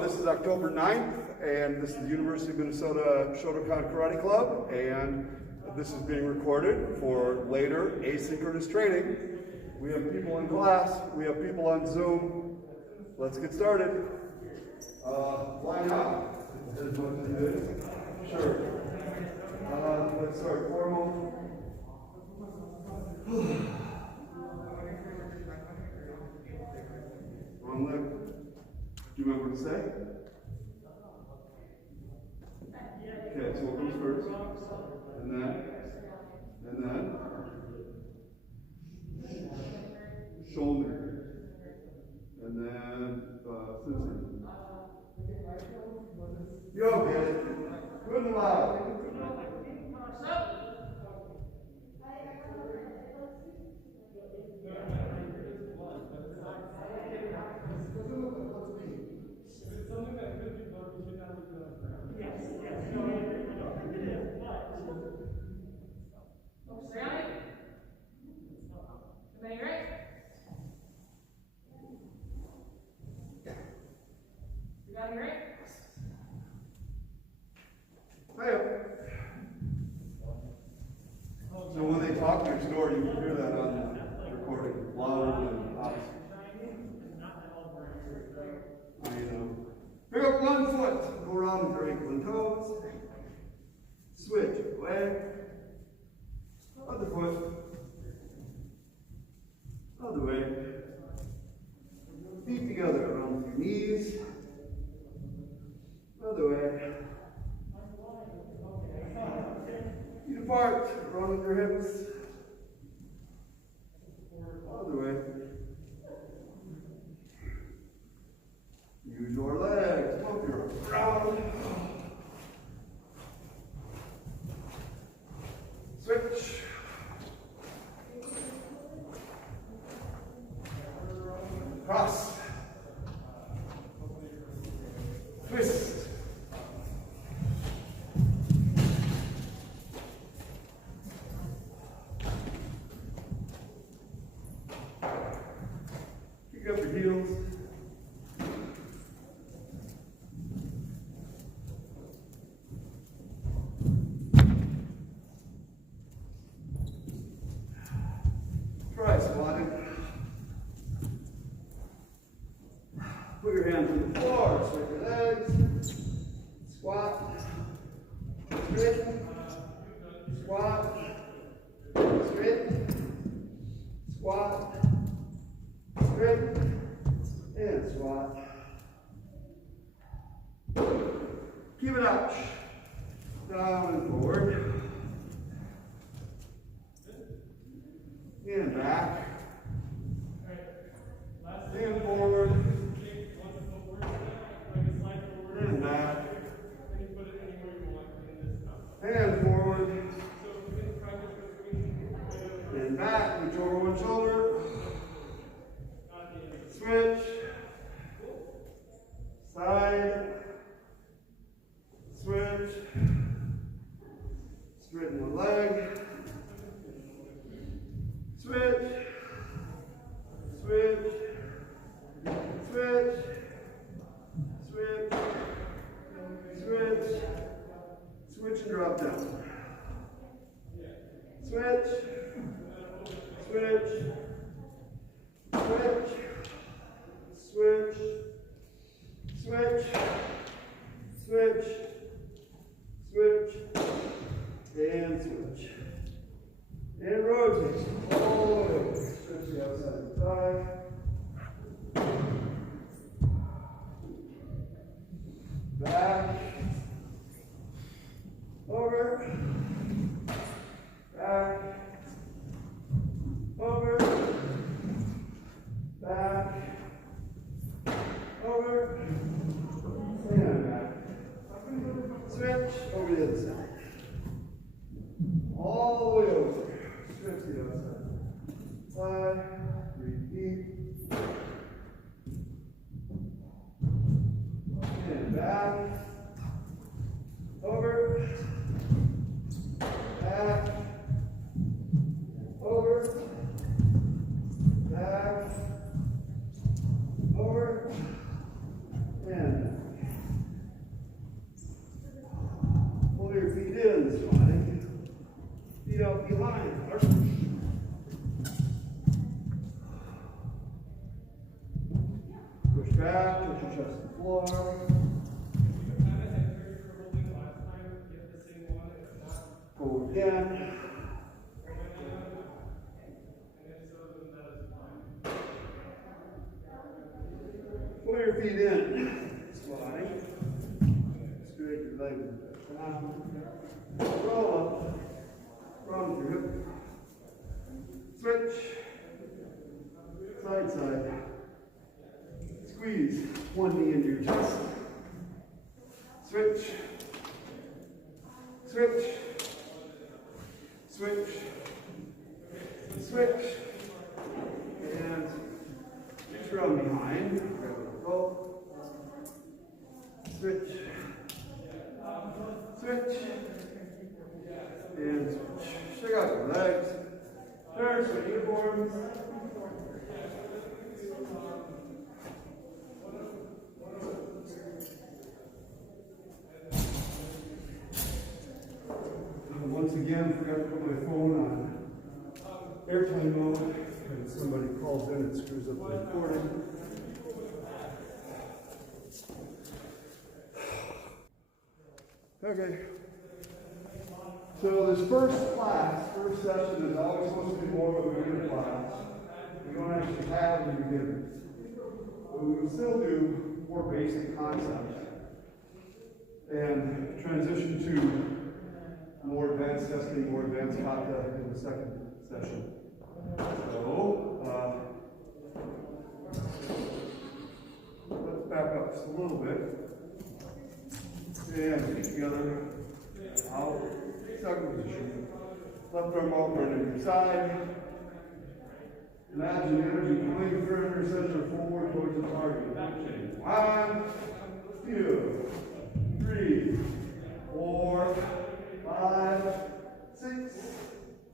This is October 9th, and this is the University of Minnesota Shotokan Karate Club, and this is being recorded for later asynchronous training. We have people in class, we have people on Zoom. Let's get started. Line up. As much as it is. Sure. Let's start formal. Wrong leg. Do you remember what to say? Okay, so what comes first? And then, shoulder. And then, scissors. You okay? Good and loud. So when they talk next door, you can hear that on the recording, louder than obvious. Pick up one foot, go around with your ankle and toes. Switch away. Other foot. Other way. Feet together around your knees. Other way. Feet apart, around your hips. Other way. Use your legs, pump your around. Switch. Cross. Twist. Kick up your heels. Try squatting. Put your hands on the floor, straight your legs. Squat. Straighten. Squat. Straighten. Squat. Straighten. And squat. Keep it up. Down and forward. And back. And forward. And back. And forward. And back. Reach over one shoulder. Switch. Side. Switch. Straighten the leg. Switch. Switch. Switch. Switch. Switch. Switch and drop down. Switch. Switch. Switch. Switch. Switch. Switch. Switch. And switch. And rotate. All the way over. Stretch the outside of the thigh. Back. Over. Back. Over. Back. Over. And back. Switch over the other side. All the way over. Stretch the outside. Repeat. back, touch your chest to the floor. Go again. Pull your feet in. Slide. Straight your legs down. Roll up. Run through it. Switch. Side, side. Squeeze one knee into your chest. Switch. Switch. Switch. Switch. And reach around behind. Go. Switch. Switch. And switch. Shake out your legs. Turn to the uniforms. Once again, forgot to put my phone on airplane mode, and somebody calls in and screws up the recording. Okay. So this first session is always supposed to be more of a beginner class. We don't actually have any beginners. But we can still do more basic concepts and transition to more advanced testing, more advanced kata in the second session. So, let's back up just a little bit. And feet together. Out. Second position. Left arm open to your side. Imagine energy coming from your center forward towards the target. 1, 2, 3, 4, 5, 6,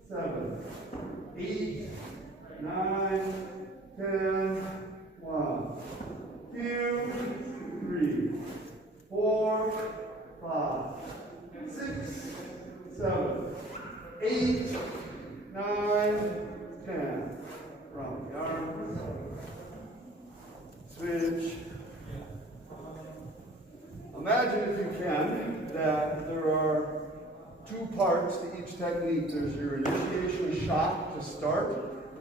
7, 8, 9, 10, 1, 2, 3, 4, 5, 6, 7, 8, 9, 10. Round the arms. Switch. Imagine, if you can, that there are two parts to each technique. There's your initiation shot to start.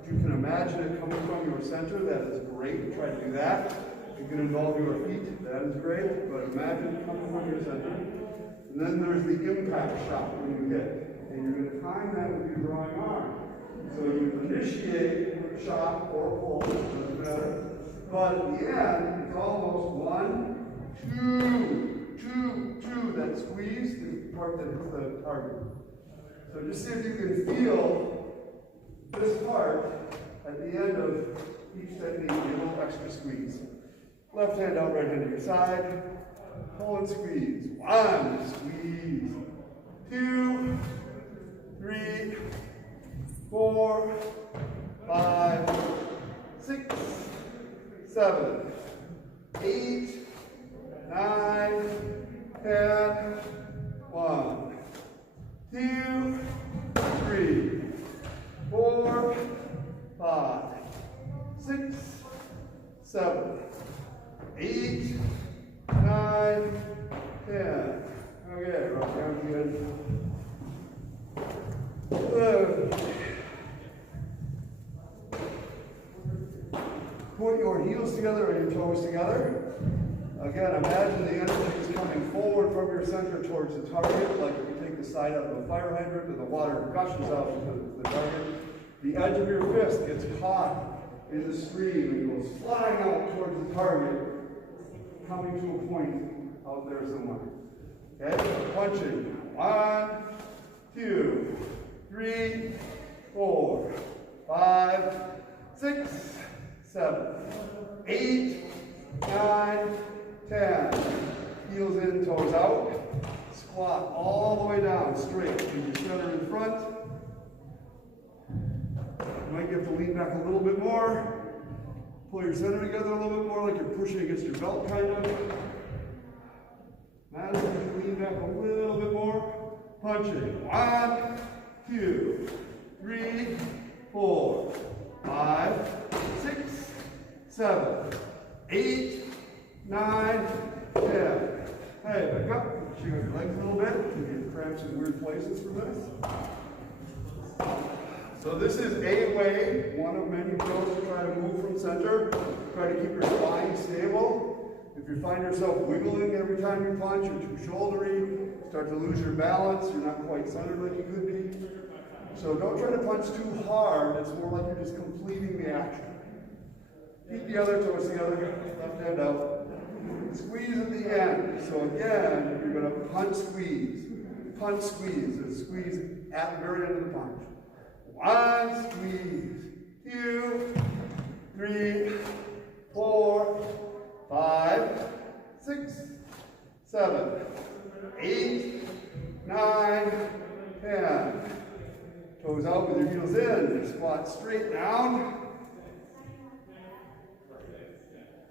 If you can imagine it coming from your center, that is great. Try to do that. If you can involve your feet, that is great. But imagine it coming from your center. And then there's the impact shot when you hit. And you're going to time that with your drawing arm. So you initiate with a shot or a pull, doesn't matter. But at the end, it's almost 1, 2, 2, 2. That squeeze is the part that hits the target. So just see if you can feel this part at the end of each technique, a little extra squeeze. Left hand out, right hand to your side. Pull and squeeze. 1, squeeze. 2, 3, 4, 5, 6, 7, 8, 9, 10, 1, 2, 3, 4, 5, 6, 7, 8, 9, 10. Okay, rock down good. Put your heels together and your toes together. Again, imagine the energy is coming forward from your center towards the target, like if you take the side out of a fire hydrant and the water gushes out to the target. The edge of your fist gets caught in the stream and goes flying out towards the target, coming to a point out there somewhere. Okay, punching. 1, 2, 3, 4, 5, 6, 7, 8, 9, 10. Heels in, toes out. Squat all the way down, straight. Keep your center in front. You might have to lean back a little bit more. Pull your center together a little bit more, like you're pushing against your belt, kind of. Now, lean back a little bit more. Punching. 1, 2, 3, 4, 5, 6, 7, 8, 9, 10. Hey, back up. Shake out your legs a little bit. You get cramps in weird places for this. So this is a way, one of many drills to try to move from center. Try to keep your spine stable. If you find yourself wiggling every time you punch, you're too shouldery, start to lose your balance, you're not quite centered like you could be. So don't try to punch too hard, it's more like you're just completing the action. Keep the other toes together, left hand out. Squeeze at the end. So again, you're going to punch, squeeze, and squeeze at the very end of the punch. 1, squeeze, 2, 3, 4, 5, 6, 7, 8, 9, 10. Toes out with your heels in. Squat straight down.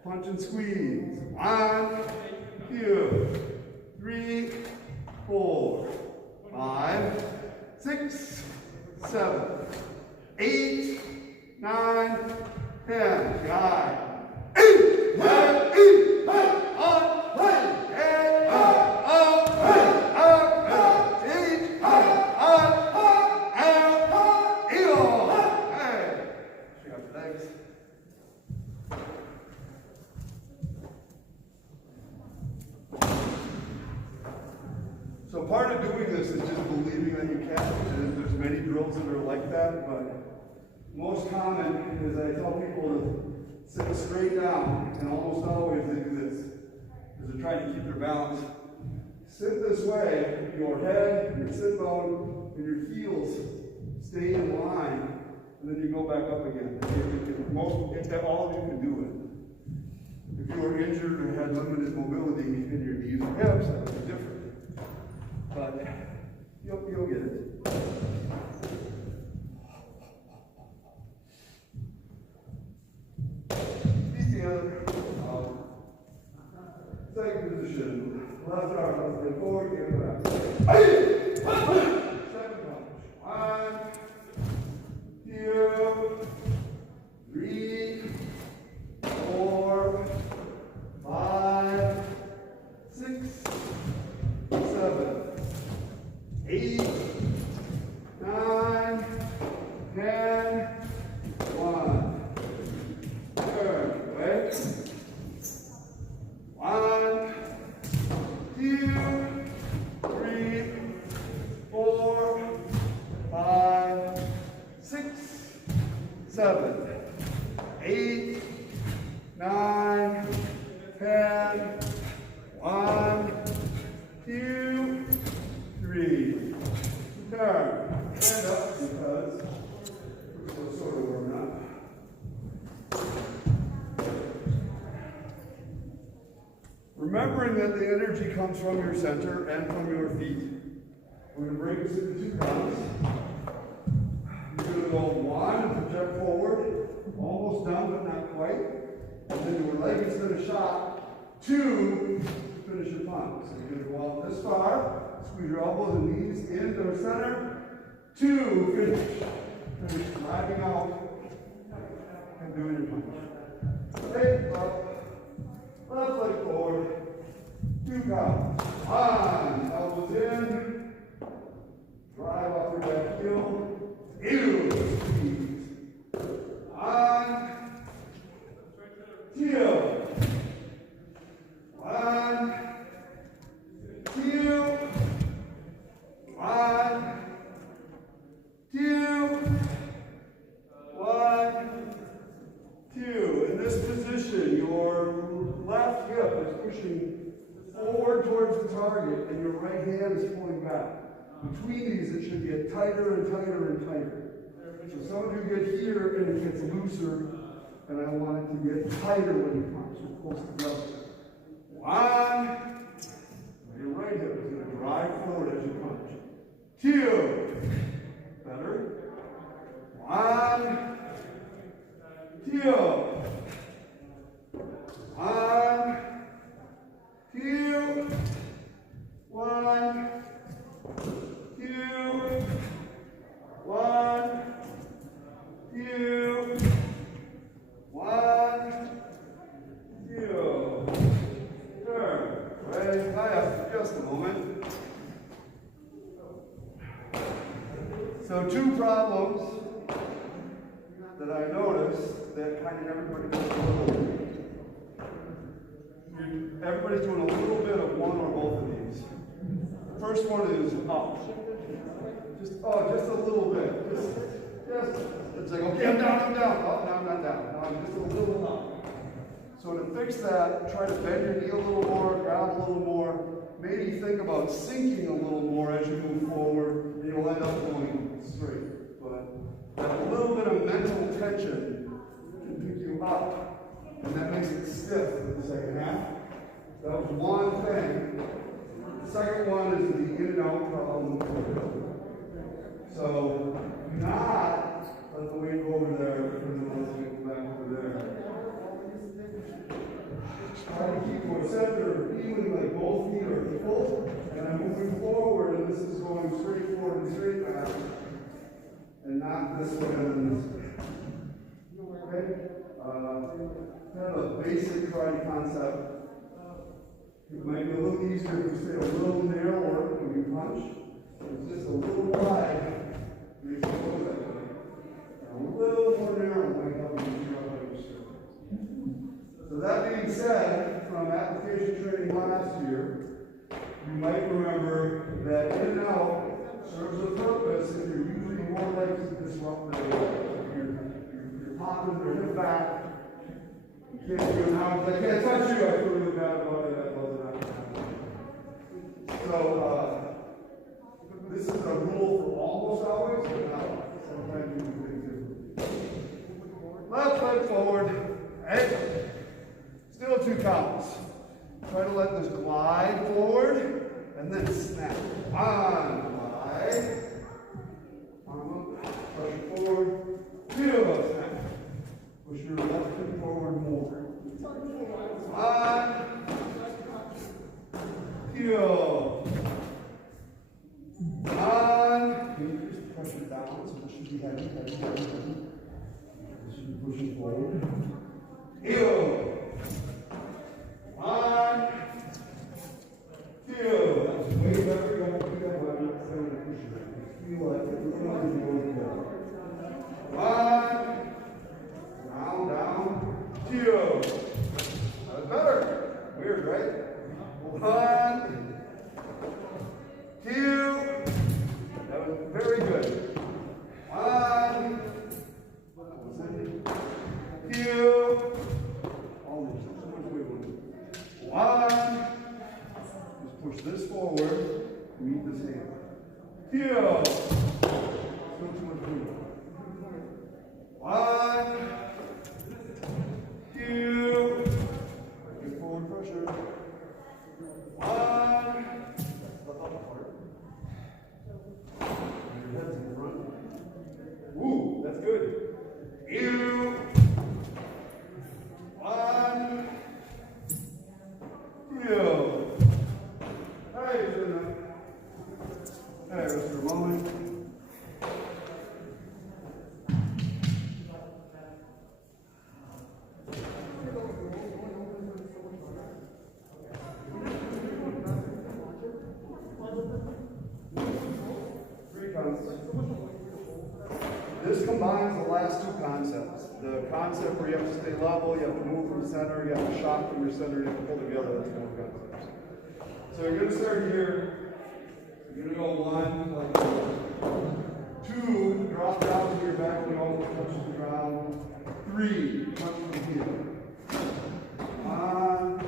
Punch and squeeze. 1, 2, 3, 4, 5, 6, 7, 8, 9, 10. Guide. So part of doing this is just believing that you can. There's many drills that are like that, but most common is I tell people to sit straight down, and almost always they do this, because they're trying to keep their balance. Sit this way, your head, your sit bone, and your heels stay in line, and then you go back up again. All of you can do it. If you were injured or had limited mobility in your knees or hips, that would be different. But you'll get it. Feet together. Second position. Left arm, let's go forward, get it back. Second punch. 1, 2, 3, 4, 5, 6, 7, 8, 9, 10, 1. Turn, right? 1, 2, 3, 4, 5, 6, 7, 8, 9, 10, 1, 2, 3. Turn. Stand up because we're still sort of warming up. Remembering that the energy comes from your center and from your feet. We're going to break this into 2 counts. You're going to go 1, project forward, almost done but not quite. And then your leg is going to shot. 2, finish your punch. So you're going to go out this far. Squeeze your elbows and knees into the center. 2, finish. Finish dragging out and doing your punch. Take up. Left leg forward. 2 counts. 1, elbows in. Drive off your back heel. 2, squeeze. 1, 2. 1, 2. 1, 2, 1, 2. In this position, your left hip is pushing forward towards the target, and your right hand is pulling back. Between these, it should get tighter and tighter and tighter. So some of you get here, and it gets looser, and I want it to get tighter when you punch. So close together. 1. Your right hip is going to drive forward as you punch. 2. Better. 1, 2. 1, 2. 1, 2. 1, 2. 1, 2. So two problems that I noticed that kind of everybody does a little bit. Everybody's doing a little bit of one or both of these. The first one is up. Just a little bit. It's like, okay, I'm down. Oh, no, I'm not down. No, I'm just a little up. So to fix that, try to bend your knee a little more, grab a little more. Maybe think about sinking a little more as you move forward, and you'll end up going straight. But that little bit of mental tension can pick you up, and that makes it stiff for the second half. That was one thing. The second one is the in and out problem. So do not let the weight go over there, and then let it go back over there. Try to keep your center even like both feet are equal, and I'm moving forward, and this is going straight forward and straight back, and not this way and this way. Okay? Kind of a basic karate concept. It might be a little easier if you stay a little narrower when you punch. It's just a little wide. Makes it go that way. And a little more narrow might help you figure out how to shoot. So that being said, from application training last year, you might remember that in and out serves a purpose if you're using more legs to disrupt the you're popping their hip back. You can't do it now because I can't touch you. I feel really bad about it. I love it. So this is a rule for almost always, but not sometimes you do things differently. Left leg forward. Hey. Still two counts. Try to let this glide forward and then snap. On, glide. Arm up, push forward. Feel snap. Push your left hip forward more. On. Feel. On. Can you just push it down so it should be heavy. It should be pushing forward. Feel. On, feel. That's way better. You have to do that while I'm not trying to push it. Feel like it. Look at you going to go. On, down, feel. That's better. Weird, right? 1, 2. That was very good. 1, 2. Almost. 1. Just push this forward. Meet this hand. Feel. Still too much room. 1, 2. Get forward pressure. 1. Step up apart. Your head's in front. Woo, that's good. 2. 1. Feel. Hey, good enough. Hey, rest for a moment. Three concepts. This combines the last two concepts. The concept where you have to stay level, you have to move from center, you have to shock from your center, you have to pull together. That's both concepts. So you're going to start here. You're going to go 1, like this. 2, drop down to your back when you almost touch the ground. 3, punch from here. 1,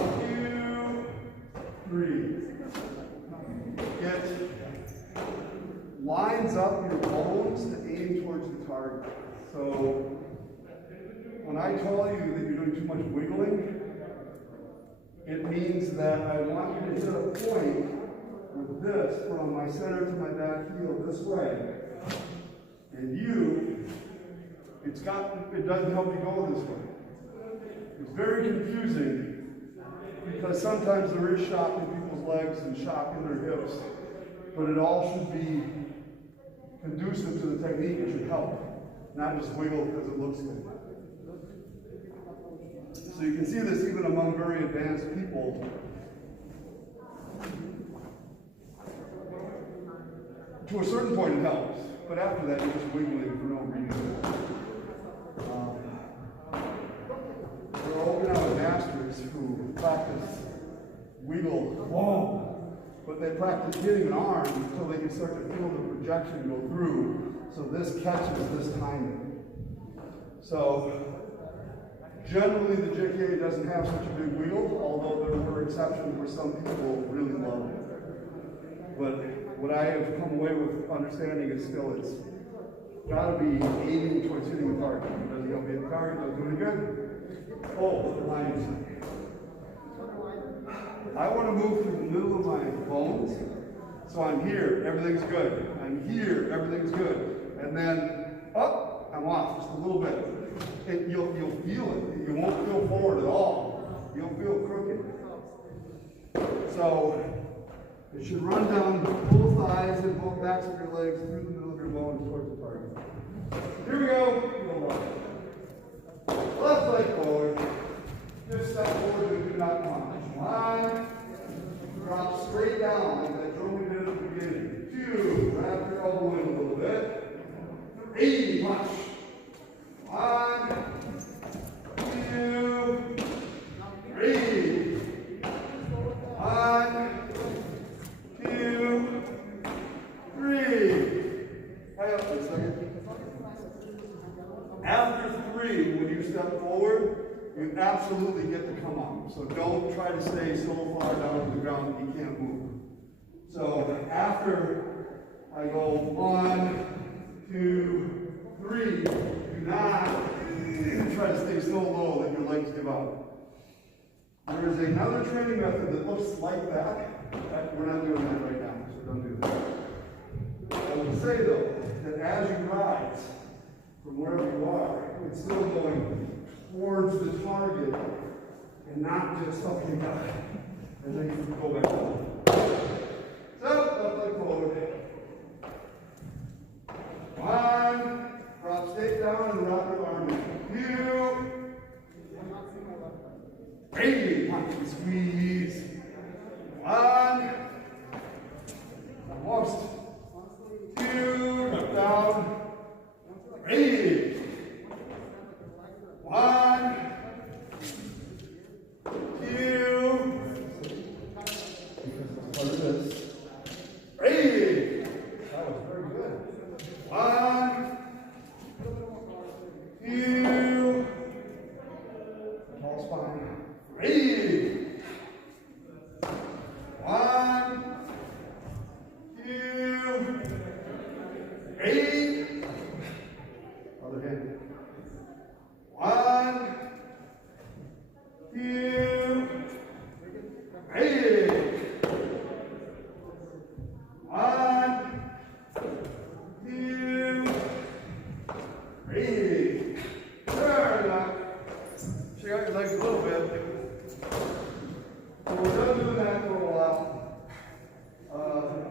2, 3. Get lines up your bones to aim towards the target. So when I tell you that you're doing too much wiggling, it means that I want you to hit a point with this from my center to my back heel this way. And it doesn't help you go this way. It's very confusing because sometimes there is shock in people's legs and shock in their hips, but it all should be conducive to the technique. It should help, not just wiggle because it looks good. So you can see this even among very advanced people. To a certain point, it helps. but after that, you're just wiggling for no reason. There are open out masters who practice wiggle, whoa, but they practice hitting an arm until they can start to feel the projection go through, so this catches this timing. So, generally the JK doesn't have such a big wiggle, although there were exceptions where some people really love it. But what I have come away with understanding is still it's got to be aiming towards hitting the target. It doesn't help hit the target, doesn't do any good. Oh, the line is. I want to move through the middle of my bones. So I'm here, everything's good. I'm here, everything's good. And then up, I'm off just a little bit. And you'll feel it. You won't feel forward at all. You'll feel crooked. So it should run down both thighs and both backs of your legs through the middle of your bones towards the target. Here we go. Left leg forward. Just step forward and do not punch. 1. Drop straight down like that drill we did at the beginning. 2. Wrap your elbow in a little bit. 3. Punch. 1, 2, 3. 1, 2, 3. Hang up for a second. After 3, when you step forward, you absolutely get to come up. So don't try to stay so far down to the ground that you can't move. So after I go 1, 2, 3, do not try to stay so low that your legs give out. There is another training method that looks like that. We're not doing that right now, so don't do that. I would say though, that as you rise from wherever you are, it's still going towards the target and not just something up. And then you can go back down. So, left leg forward. 1, drop straight down and wrap your arm in. 2, 3, punch and squeeze. 1, almost. 2, drop down. 3, 1, 2, 3. That was very good. 1, 2, tall spine. 3, 1, 2, 3. Other hand. 1, 2, 3. 1, 2, 3. Turn up. Check out your legs a little bit. So we're done doing that for a while.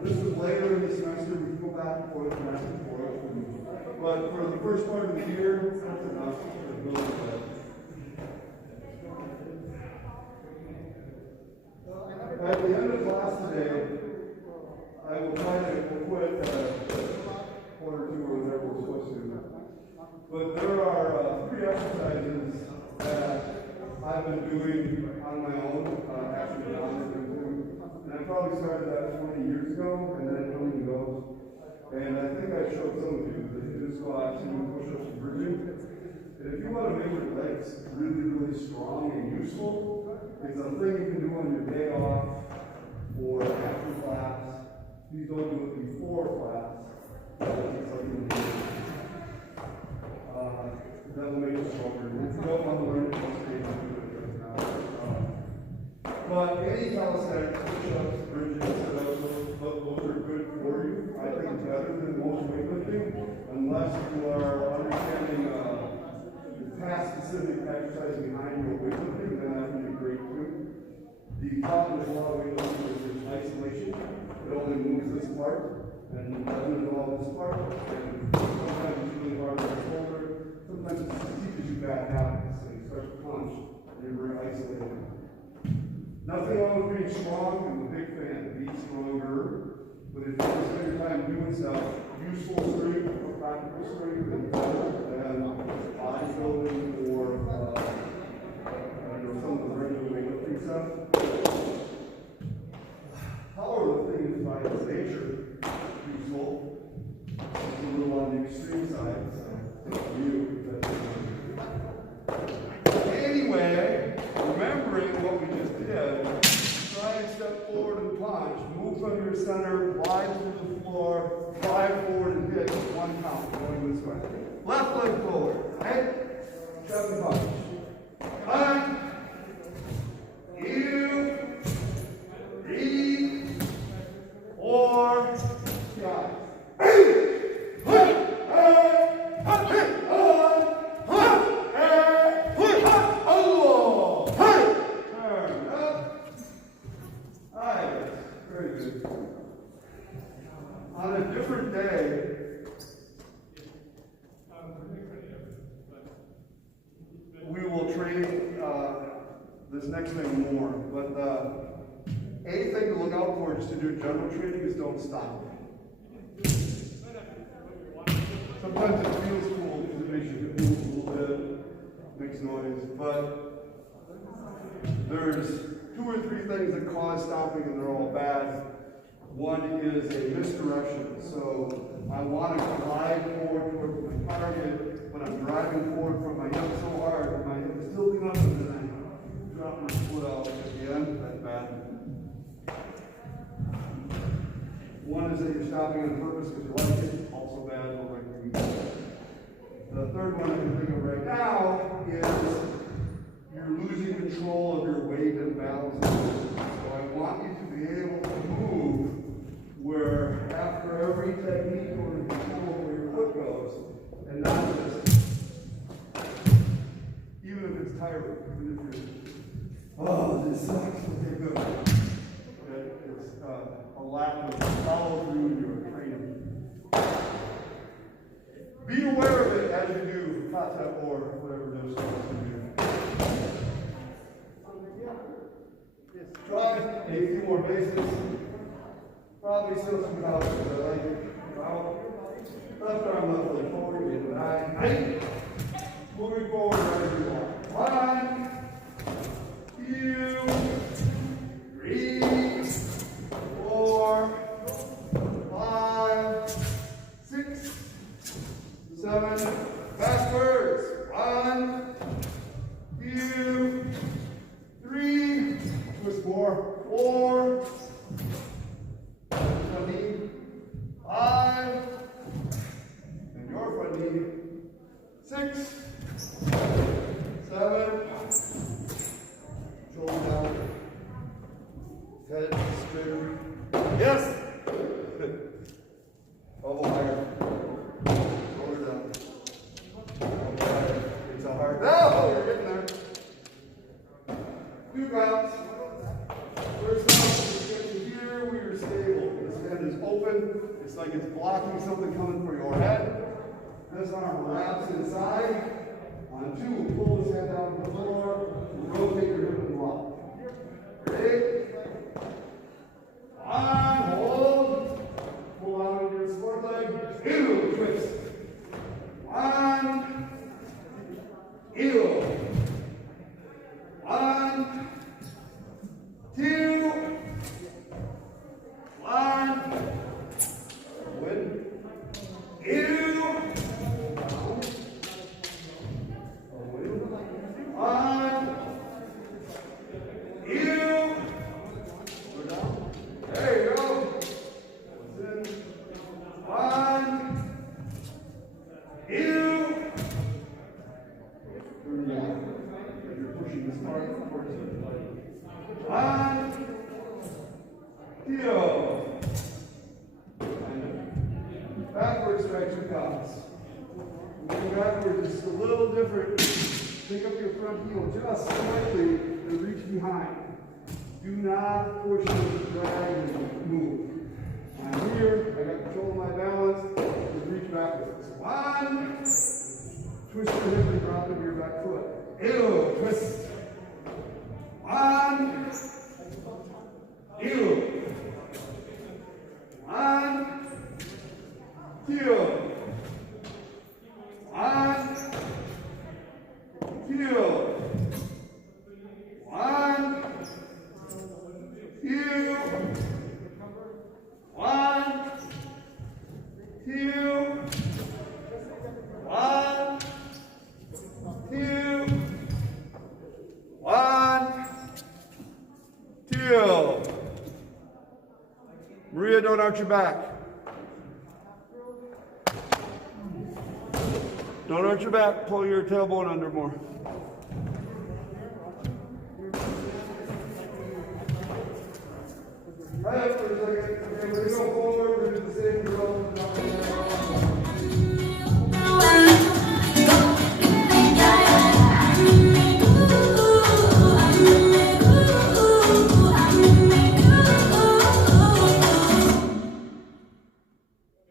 This is later in the semester. We can go back and forth and back and forth. But for the first part of the year, that's enough. At the end of class today, I will try to quit quarter 2 or whatever we're supposed to. But there are 3 exercises that I've been doing on my own, actually on it too. And I probably started that 20 years ago, and then it only goes. And I think I showed some of you the hip squats and push-ups and bridging. And if you want to make your legs really, really strong and useful, it's a thing you can do on your day off or after class. Please don't do it before class. That will make you stronger. If you don't want to learn it, just stay on it right now. But any calisthenics, push-ups, bridges, those are good for you. I think it's better than most weightlifting, unless you are understanding the task-specific exercise behind your weightlifting, then that can be great too. The problem with a lot of weightlifting is there's isolation. It only moves this part, and doesn't involve this part. And sometimes it's really hard on the shoulder. Sometimes it teaches you bad habits. So you start to punch, and you're very isolated. Nothing wrong with being strong. I'm a big fan. Be stronger. But if you spend your time doing stuff useful strength, or practical strength, and bodybuilding or some of the regular weightlifting stuff. Powerlifting is by its nature useful. It's a little on the extreme side, so it's you. Anyway, remembering what we just did, try and step forward and punch. Move from your center, glide through the floor, drive forward and hit. One count, going this way. Left leg forward, right? Step and punch. 1, 2, 3, 4, 5. On a different day, we will train this next thing more. But anything to look out for just to do general training is don't stop. Sometimes it feels cool because it makes you move a little bit, makes noise, but there's 2 or 3 things that cause stopping and they're all bad. One is a misdirection. So I want to glide forward towards my target, but I'm driving forward from my hip so hard that my hip is tilting up and then I drop my foot out at the end. That's bad. One is that you're stopping on purpose because you like it. Also bad. The third one I can think of right now is you're losing control of your weight and balance. So I want you to be able to move where after every technique or control where your foot goes, and not just, even if it's tiring, even if you're, oh, this sucks, okay, good. It's a lack of follow through in your training. Be aware of it as you do kata or whatever it is you're doing. Try a few more basics. Probably still some powers, but I like it. Left arm, left leg forward, get an eye. Moving forward as you want. 1, 2, 3, 4, 5, 6, 7. Backwards. 1, 2, 3. Twist more. 4. 5, and your front knee, 6, 7, shoulder down, head straighter, yes, elbow higher, shoulder down, elbow higher, it's a hard, oh, you're getting there, 2 counts, first count, here we are stable, this hand is open. It's like it's blocking something coming for your head. This arm wraps inside. On 2, pull this head down to the floor. Rotate your hip and block. Ready? 1, hold. Pull out of your sport leg. 2, twist. 1, 2. 1, 2. 1. Win. 2. On. 2. We're down. There you go. 1. 2. You're pushing this part towards you. 1. 2. Backwards, try 2 counts. Moving backwards is a little different. Pick up your front heel just slightly and reach behind. Do not push and drag and move. I'm here, I got control of my balance, and reach backwards. 1. Twist your hip and drop into your back foot. Ew, twist. 1. Ew. 1. 2. don't arch your back. Don't arch your back, pull your tailbone under more. Right, for a second. Okay, we're going to go forward, we're going to do the same drill.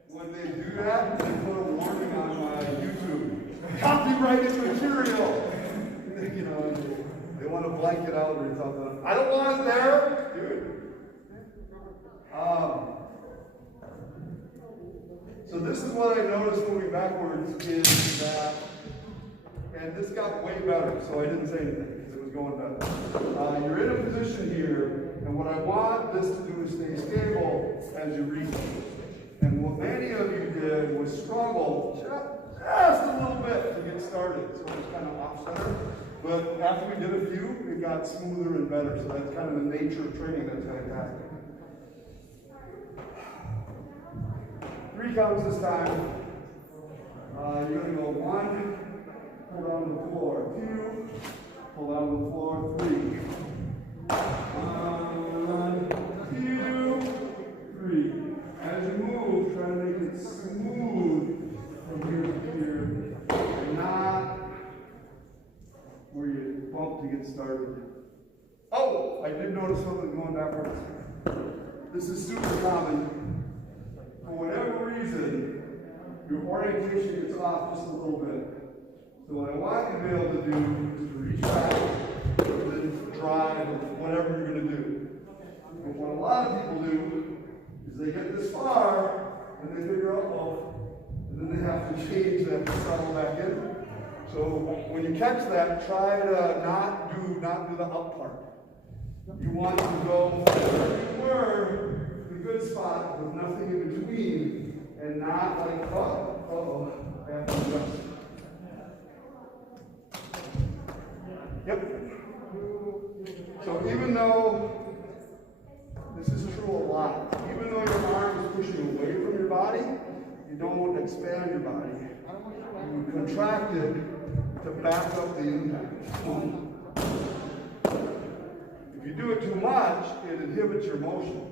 When they do that, they put a warning on my YouTube. Copyrighted material. You know, they want to blank it out or something. I don't want it there, dude. So this is what I noticed moving backwards is that, and this got way better, so I didn't say anything because it was going better. You're in a position here, and what I want this to do is stay stable as you reach. And what many of you did was struggle just a little bit to get started, so it was kind of off center. But after we did a few, it got smoother and better, so that's kind of the nature of training that's fantastic. 3 counts this time. You're going to go 1, pull down the floor, 2, pull down the floor, 3. 1, 2, 3. As you move, try to make it smooth from here to here, and not where you bump to get started. Oh, I did notice something going backwards. This is super common. For whatever reason, your orientation gets off just a little bit. So what I want you to be able to do is to reach back and then drive whatever you're going to do. But what a lot of people do is they get this far and they figure out, well, and then they have to change that to settle back in. So when you catch that, try to not do the up part. You want to go where you were, the good spot with nothing in between, and not like, uh-oh, I have to adjust. Yep. So even though this is true a lot, even though your arm is pushing away from your body, you don't expand your body. You contract it to back up the impact. If you do it too much, it inhibits your motion.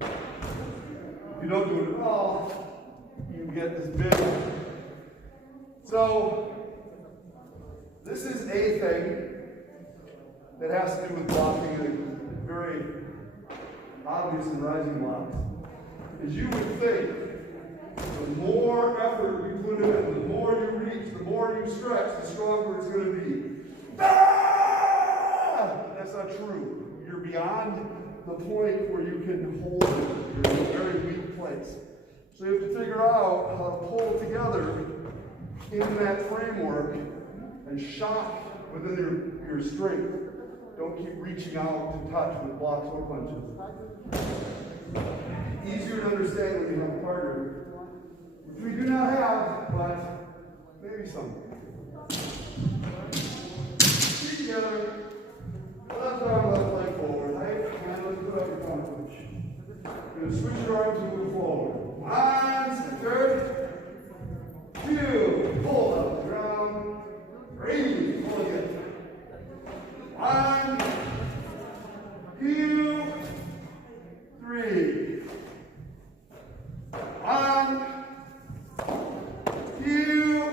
If you don't do it at all, you get this big. So, this is a thing that has to do with blocking and very obvious and rising blocks. As you would think, the more effort you put in, the more you reach, the more you stretch, the stronger it's going to be. That's not true. You're beyond the point where you can hold it. You're in a very weak place. So you have to figure out how to pull together in that framework and shock within your strength. Don't keep reaching out to touch with blocks or punches. Easier to understand when you have a partner, which we do not have, but maybe someday. Feet together, left arm, left leg forward, right? And let's put up your front push. You're going to switch your arms and move forward. 1, step third. 2, pull up the ground. 3, pull again. 1, 2, 3. 1, 2.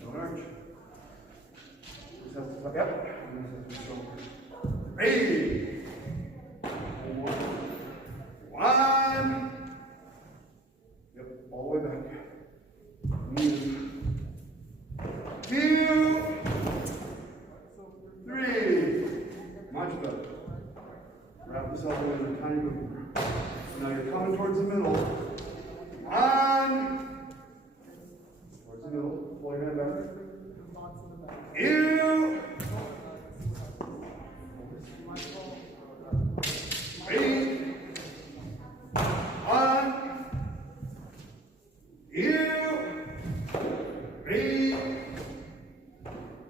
Don't arch. Just have to tuck up. 3. 1. Yep, all the way back. Move. 2, 3. Much better. Wrap this all the way in a tiny bit more. Now you're coming towards the middle. 1. Towards the middle. Pull your hand back. 2. 3. 1. 2. 3.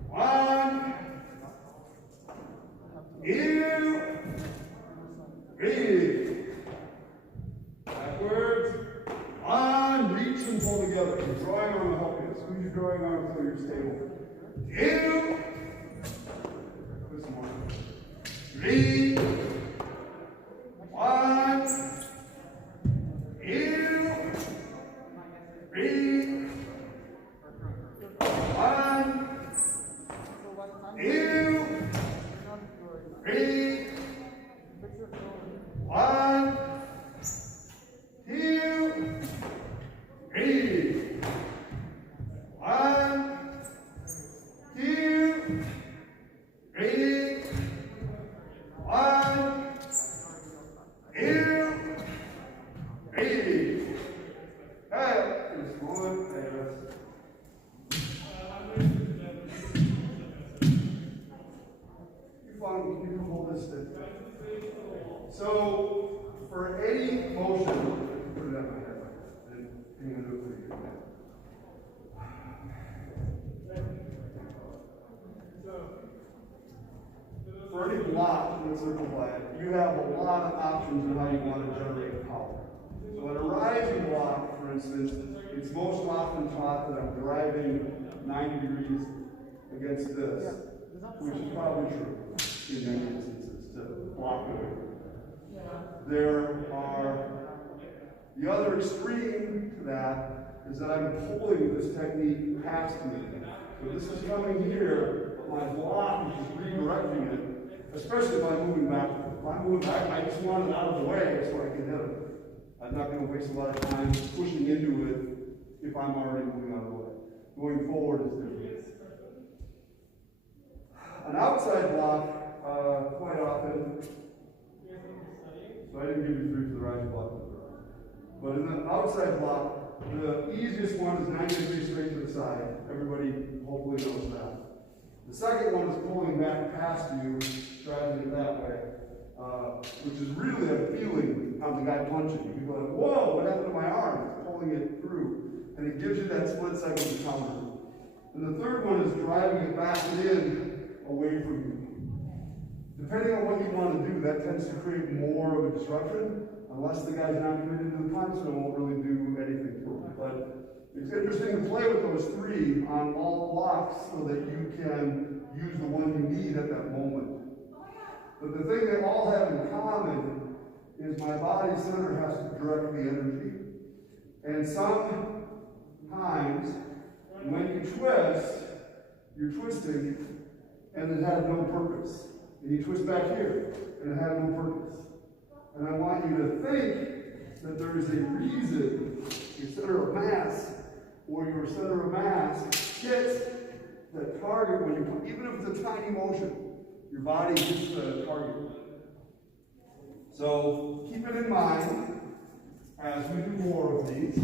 1. 2. Read. Backwards. On. Reach and pull together. Your drawing arm will help you. Squeeze your drawing arm until you're stable. 2. Twist more. 3. 1. 2. 3. 1. 2. 3. 1. 2. 3. 1. 2. 3. 1. 2. 3. Hey, just one. You can hold this stick. So, for any motion, put it on my head and hang on to it for you. For any block in the circle blade, you have a lot of options on how you want to generate power. So in a rising block, for instance, it's most often taught that I'm driving 90 degrees against this, which is probably true in many instances to block it away. There are, the other extreme to that is that I'm pulling this technique past me. So this is coming here, but my block is just redirecting it, especially if I'm moving back. If I'm moving back, I just want it out of the way so I can hit it. I'm not going to waste a lot of time pushing into it if I'm already moving out of the way. Going forward is different. An outside block, quite often, so I didn't give you 3 for the rising block, but in the outside block, the easiest one is 90 degrees straight to the side. Everybody hopefully knows that. The second one is pulling back past you, driving it that way, which is really a feeling of the guy punching you. You go like, whoa, what happened to my arm? It's pulling it through, and it gives you that split second to counter. And the third one is driving it back in away from you. Depending on what you want to do, that tends to create more of a disruption. Unless the guy's not committed to the punch, so it won't really do anything to him. But it's interesting to play with those 3 on all blocks so that you can use the one you need at that moment. But the thing they all have in common is my body center has to direct the energy. And sometimes when you twist, you're twisting and it had no purpose. And you twist back here, and it had no purpose. And I want you to think that there is a reason your center of mass or your center of mass hits the target when you put, even if it's a tiny motion, your body hits the target. So keep it in mind as we do more of these.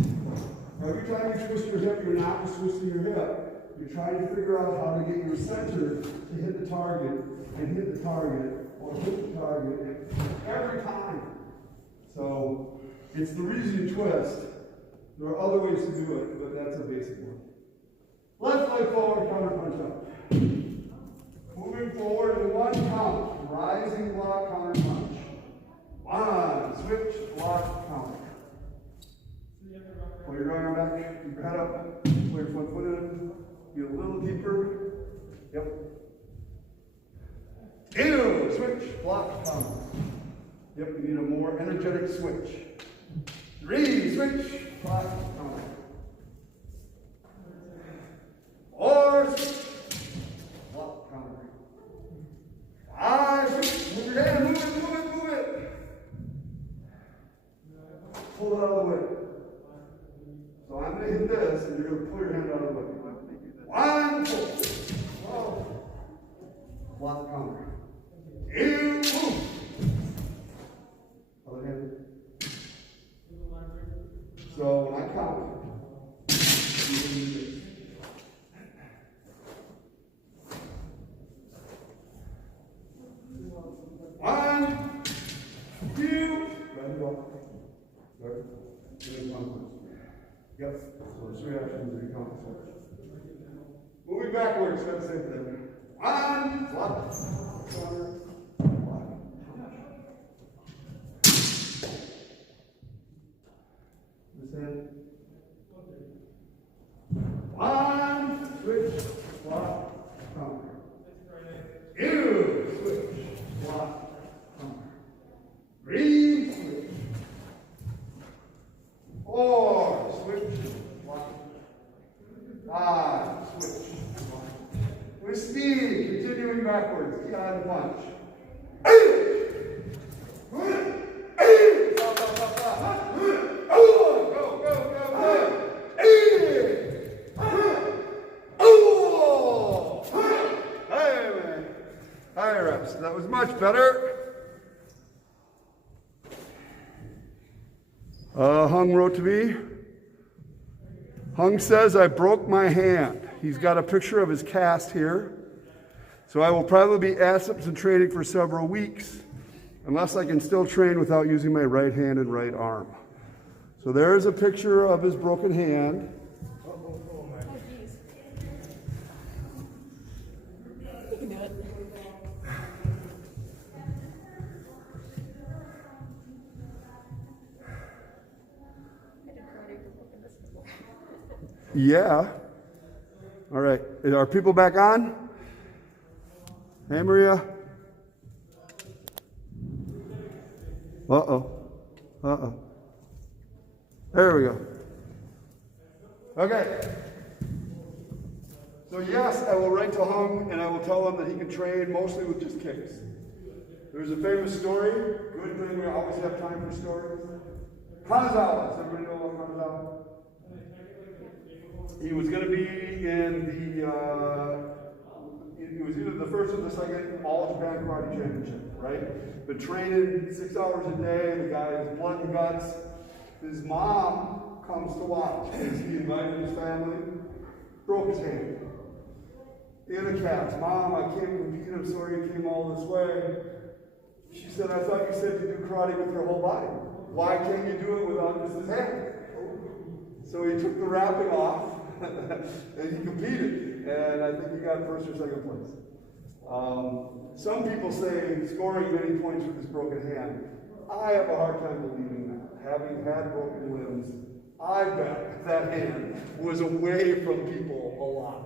Every time you twist your hip, you're not just twisting your hip. You're trying to figure out how to get your center to hit the target, and hit the target, or hit the target every time. So it's the reason you twist. There are other ways to do it, but that's a basic one. Left leg forward, counter punch up. Moving forward in 1 count. Rising block, counter punch. 1, switch, block, counter. Pull your drawing arm back, keep your head up, pull your front foot in. Get a little deeper. Yep. 2, switch, block, counter. Yep, you need a more energetic switch. 3, switch, block, counter. 4, switch, block, counter. 5, switch, move your hand, move it. Pull it out of the way. So I'm going to hit this, and you're going to pull your hand out of the way. 1, pull. Block, counter. 2, move. Other hand. So when I count, you can do this. 1, 2. Right it off. Right. Yep. So there's 3 actions that you count. Moving backwards, got the same thing. 1, block, counter, block. backwards, behind the punch. High reps. That was much better. Hung wrote to me. Hung says, I broke my hand. He's got a picture of his cast here. So I will probably be absent from training for several weeks, unless I can still train without using my right hand and right arm. So there's a picture of his broken hand. You can do it. Yeah. All right. Are people back on? Hey, Maria. Uh-oh. Uh-oh. There we go. Okay. So yes, I will write to Hung and I will tell him that he can train mostly with just kicks. There's a famous story. Good thing we always have time for stories. Kanazawa. Does everybody know about Kanazawa? He was going to be in it was either the first or the second All Japan Karate Championship, right? Been training 6 hours a day. The guy is blood and guts. His mom comes to watch as he invited his family. Broke his hand. In a cast. Mom, I can't compete. I'm sorry you came all this way. She said, I thought you said you do karate with your whole body. Why can't you do it without just his hand? So he took the wrapping off and he competed. And I think he got first or second place. Some people say scoring many points with his broken hand. I have a hard time believing that. Having had broken limbs, I bet that hand was away from people a lot.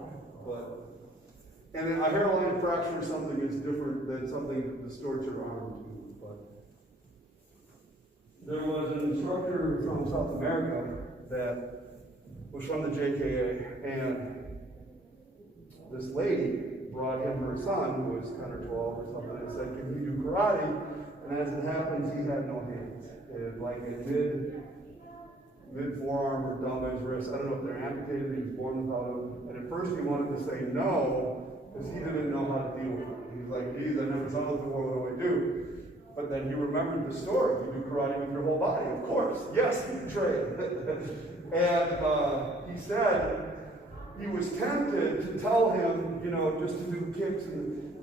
And a hairline fracture or something is different than something that distorts your arm too. But there was an instructor from South America that was from the JKA, and this lady brought him her son, who was 10 or 12 or something, and said, can you do karate? And as it happens, he had no hands. And like in mid forearm or down by his wrist. I don't know if they're amputated, he was born without them. And at first he wanted to say no, because he didn't know how to deal with it. He's like, geez, I never saw this before, what do I do? But then he remembered the story. You do karate with your whole body, of course. Yes, you can train. And he said he was tempted to tell him, just to do kicks.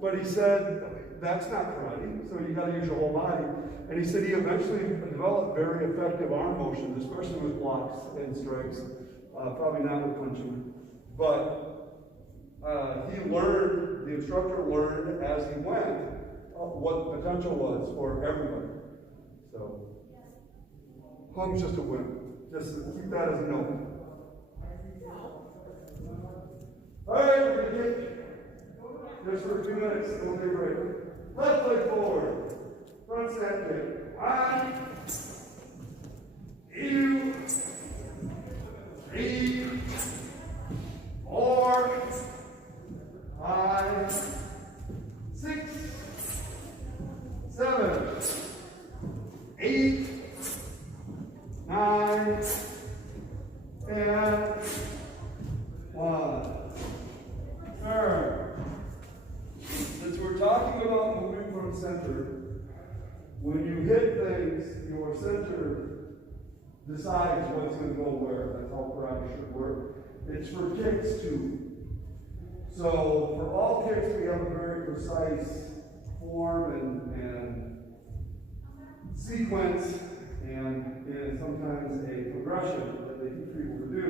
But he said, that's not karate, so you got to use your whole body. And he said he eventually developed very effective arm motions, especially with blocks and strikes. Probably not with punching. But the instructor learned as he went what the potential was for everybody. So, Hung's just a winner. Just keep that as a note. All right, we're going to kick just for 2 minutes, and we'll take a break. Left leg forward. Front snap kick. 1, 2, 3, 4, 5, 6, 7, 8, 9, 10, 1. Turn. Since we're talking about moving from center, when you hit things, your center decides what's going to go where. That's how karate should work. It's for kicks too. So for all kicks, we have a very precise form and sequence and sometimes a progression that they teach people to do.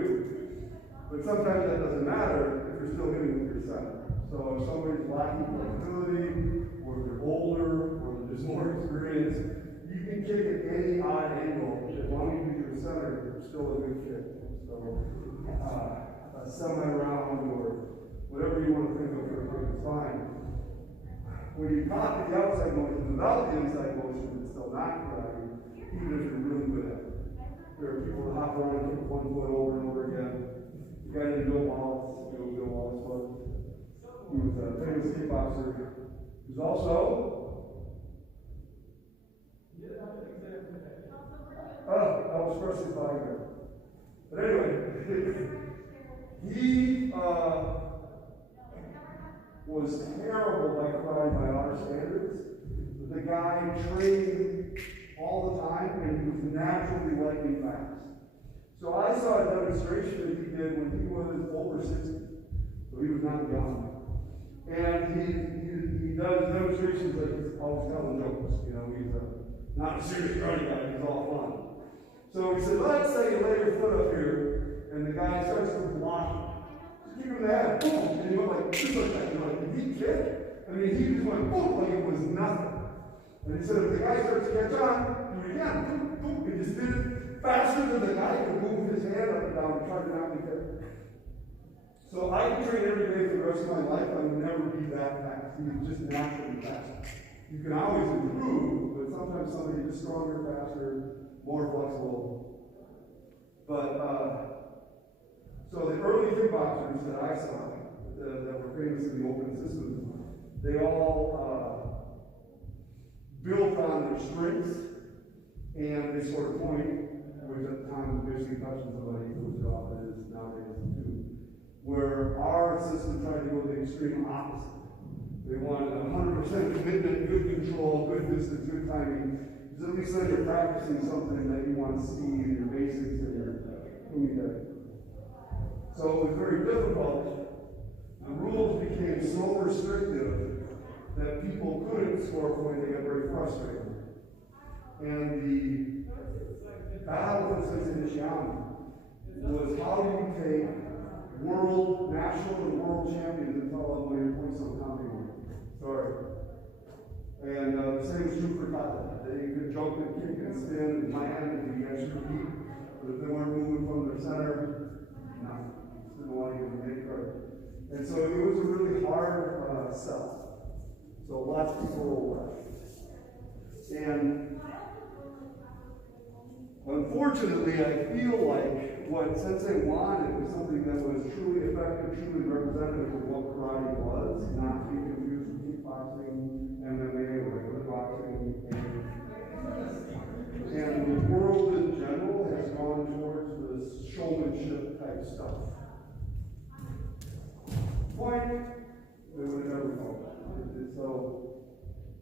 But sometimes that doesn't matter if you're still hitting with your center. So if somebody's lacking flexibility, or they're older, or there's more experience, you can kick at any odd angle. As long as you use your center, you're still a good kick. So a semi-round or whatever you want to think of for a kick is fine. When you copy the outside motion without the inside motion, it's still not karate, even if you're really good at it. There are people that hop around and kick one foot over and over again. The guy named Bill Wallace, Bill Wallace was. He was famous kickboxer, who's also I was first bodyguard. But anyway, he was terrible by karate by our standards. The guy trained all the time, and he was naturally lightning fast. So I saw a demonstration that he did when he was over 60. So he was not young. And he does demonstrations like he's always telling jokes. You know, he's not a serious karate guy, he's all fun. So he said, let's say you lay your foot up here, and the guy starts to block. Just keep him in the head, boom, and he went like, just like that. You're like, did he kick? I mean, he just went boom, like it was nothing. And he said, if the guy starts to catch on, do it again, boom, boom. He just did it faster than the guy could move his hand up and down and try to not be hit. So I can train every day for the rest of my life. I would never be that fast. He was just naturally fast. You can always improve, but sometimes somebody is stronger, faster, more flexible. But, so the early kickboxers that I saw, that were famous in the open system, they all built on their strengths, and they sort of point, which at the time was basically touching somebody who was off it is nowadays too, where our system tried to go the extreme opposite. They wanted 100% commitment, good control, good distance, good timing. Because at least then you're practicing something that you want to see in your basics and your kumite. So it was very difficult. The rules became so restrictive that people couldn't score a point. They got very frustrated. And the battle for Cincinnati was how do you take world, national, and world champions and tell them when your points don't count anymore. Sorry. And the same is true for kata. They could jump and kick and spin and land and be extra deep, but if they weren't moving from their center, no, didn't want to even make credit. And so it was a really hard sell. So lots of people left. And unfortunately, I feel like what Sensei wanted was something that was truly effective, truly representative of what karate was, not to be confused with kickboxing, MMA, or regular boxing. And the world in general has gone towards this showmanship type stuff. Point, they would have never known. So,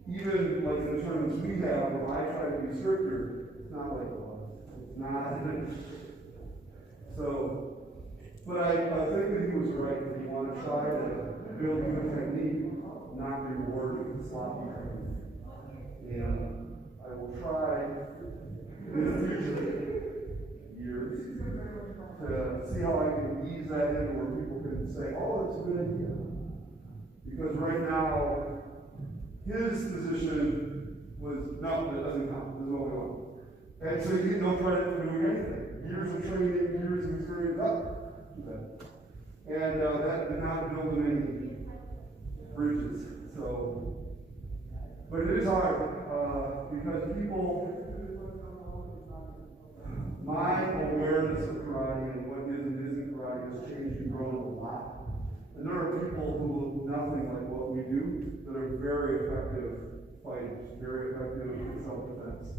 even like in the tournaments we have, where I try to be stricter, it's not like it was. It's not. So, but I think that he was right. If you want to try to build a good technique, not rewarding sloppy technique. And I will try in the future years to see how I can ease that in where people can say, oh, it's a good idea. Because right now, his position was, no, that doesn't count. There's no one. And so you get no credit for doing anything. Years of training, years of experience, and that did not build any bridges. So, but it is hard because people, my awareness of karate and what is and isn't karate has changed and grown a lot. And there are people who look nothing like what we do that are very effective fighters, very effective in self-defense.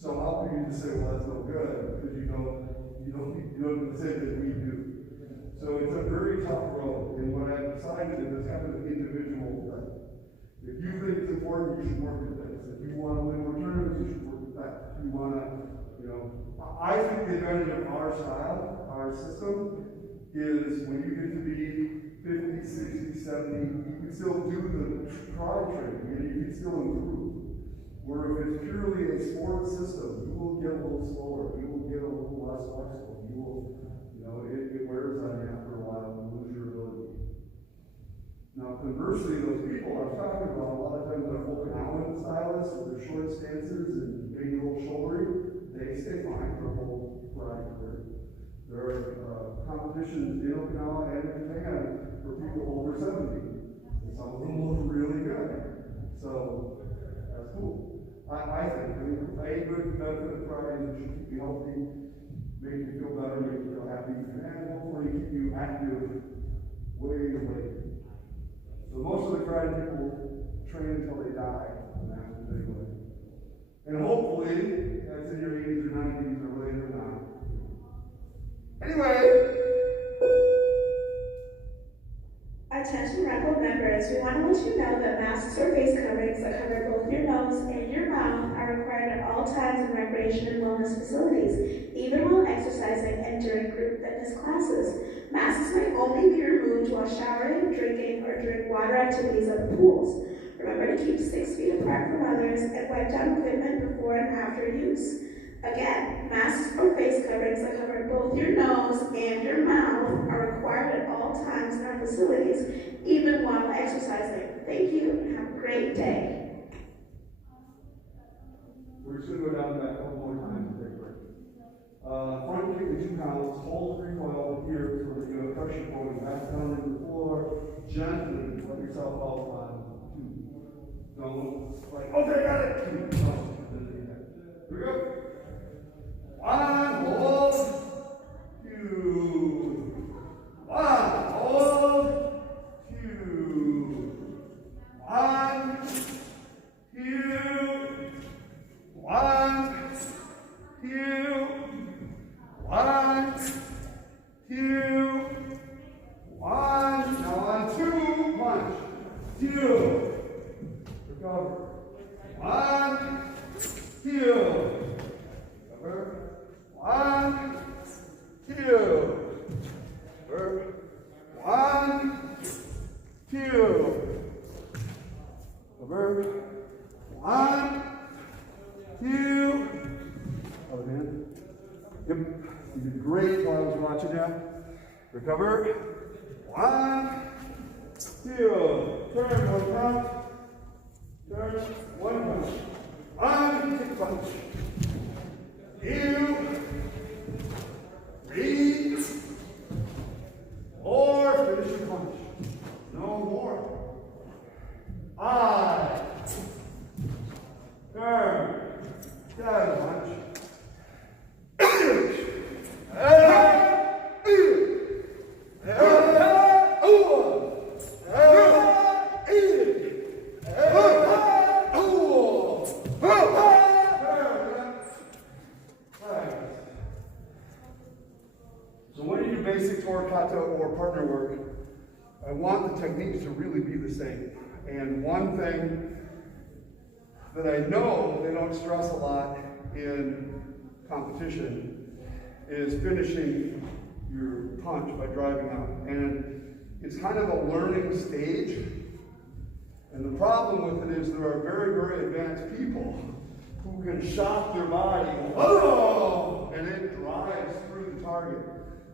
So how can you just say, well, that's no good, because you don't do the same that we do. So it's a very tough road, and what I've decided is it's kind of an individual thing. If you think it's important, you should work at this. If you want to win more tournaments, you should work at that. If you want to, I think the advantage of our style, our system, is when you get to be 50, 60, 70, you can still do the karate training, and you can still improve. Where if it's purely a sport system, you will get a little slower, you will get a little less flexible, you will, it wears on you after a while and lose your ability. Now, conversely, those people I was talking about, a lot of times they're Okinawan stylists with their short stances and maybe a little shouldery, they stay fine for a whole karate career. There are competitions in Okinawa and in Japan for people over 70, and some of them look really good. So, that's cool. I think a good benefit of karate is it should keep you healthy, make you feel better, make you feel happy, and hopefully keep you active way later. So most of the karate until they die. And hopefully, that's in your 80s or 90s or later now. Anyway. Attention Rebel members, we want to let you know that masks or face coverings that cover both your nose and your mouth are required at all times in recreation and wellness facilities, even while exercising and during group fitness classes. Masks may only be removed while showering, drinking, or during water activities at the pools. Remember to keep 6 feet apart from others and wipe down equipment before and after use. Again, masks or face coverings that cover both your nose and your mouth are required at all times in our facilities, even while exercising. Thank you and have a great day. We're just going to go down that a couple more times and take a break. Front kick the 2 counts, hold the recoil here so that you have pressure going back down into the floor. Gently let yourself out on 2. Don't like, okay, got it. 2. Here we go. 1, hold, 2. 1, hold, 2. 1, 2. 1, 2. 1, 2. 1. Now on 2, punch. 2. Recover. 1, 2. Recover. 1, 2. 1, 2. Over. 1, 2. Other hand. Yep. You did great while I was watching you. Recover. 1, 2. Turn, 1 count. Turn, 1 punch. 1, kick punch. 2, 3, 4, finish your punch. No more. 5, turn, 7, punch. 4 or partner work, I want the techniques to really be the same. And one thing that I know they don't stress a lot in competition is finishing your punch by driving out. And it's kind of a learning stage. And the problem with it is there are very, very advanced people who can shock their body, oh, and it drives through the target.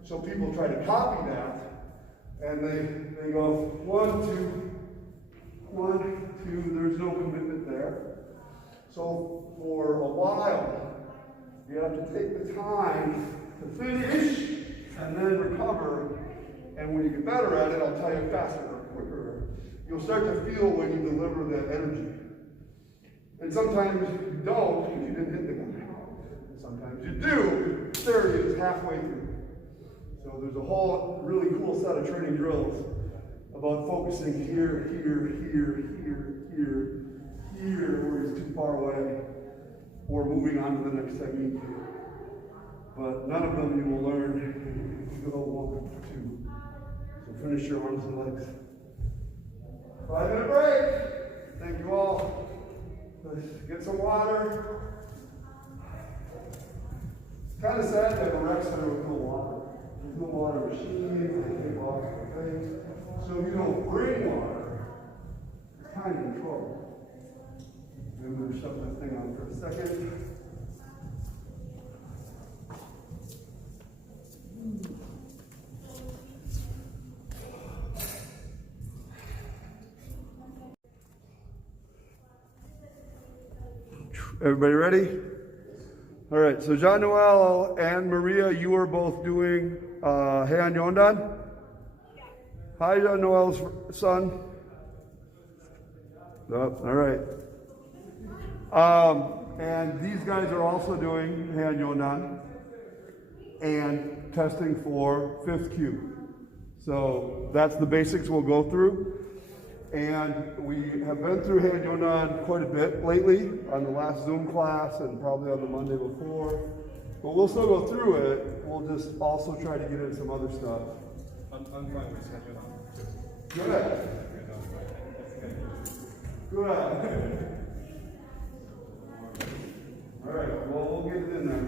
So people try to copy that, and they go 1, 2, 1, 2. There's no commitment there. So for a while, you have to take the time to finish and then recover. And when you get better at it, I'll tell you faster or quicker. You'll start to feel when you deliver that energy. And sometimes you don't because you didn't hit the guy. Sometimes you do. There he is, halfway through. So there's a whole really cool set of training drills about focusing here, where he's too far away, or moving on to the next technique. But none of them you will learn until 1 or 2. So finish your arms and legs. 5-minute break. Thank you all. Let's get some water. It's kind of sad to have a rec center with no water. There's no water machine, they can't wash their face. So if you don't bring water, it's kind of in trouble. I'm going to shut that thing on for a second. Everybody ready? All right, so Jean-Noel and Maria, you are both doing Heian Yondan? Hi, Jean-Noel's son. Oh, all right. And these guys are also doing Heian Yondan and testing for 5th cue. So that's the basics we'll go through. And we have been through Heian Yondan quite a bit lately on the last Zoom class and probably on the Monday before. But we'll still go through it. We'll just also try to get into some other stuff. I'm fine with Heian Yondan too. Good. Good. All right, well, we'll get it in there.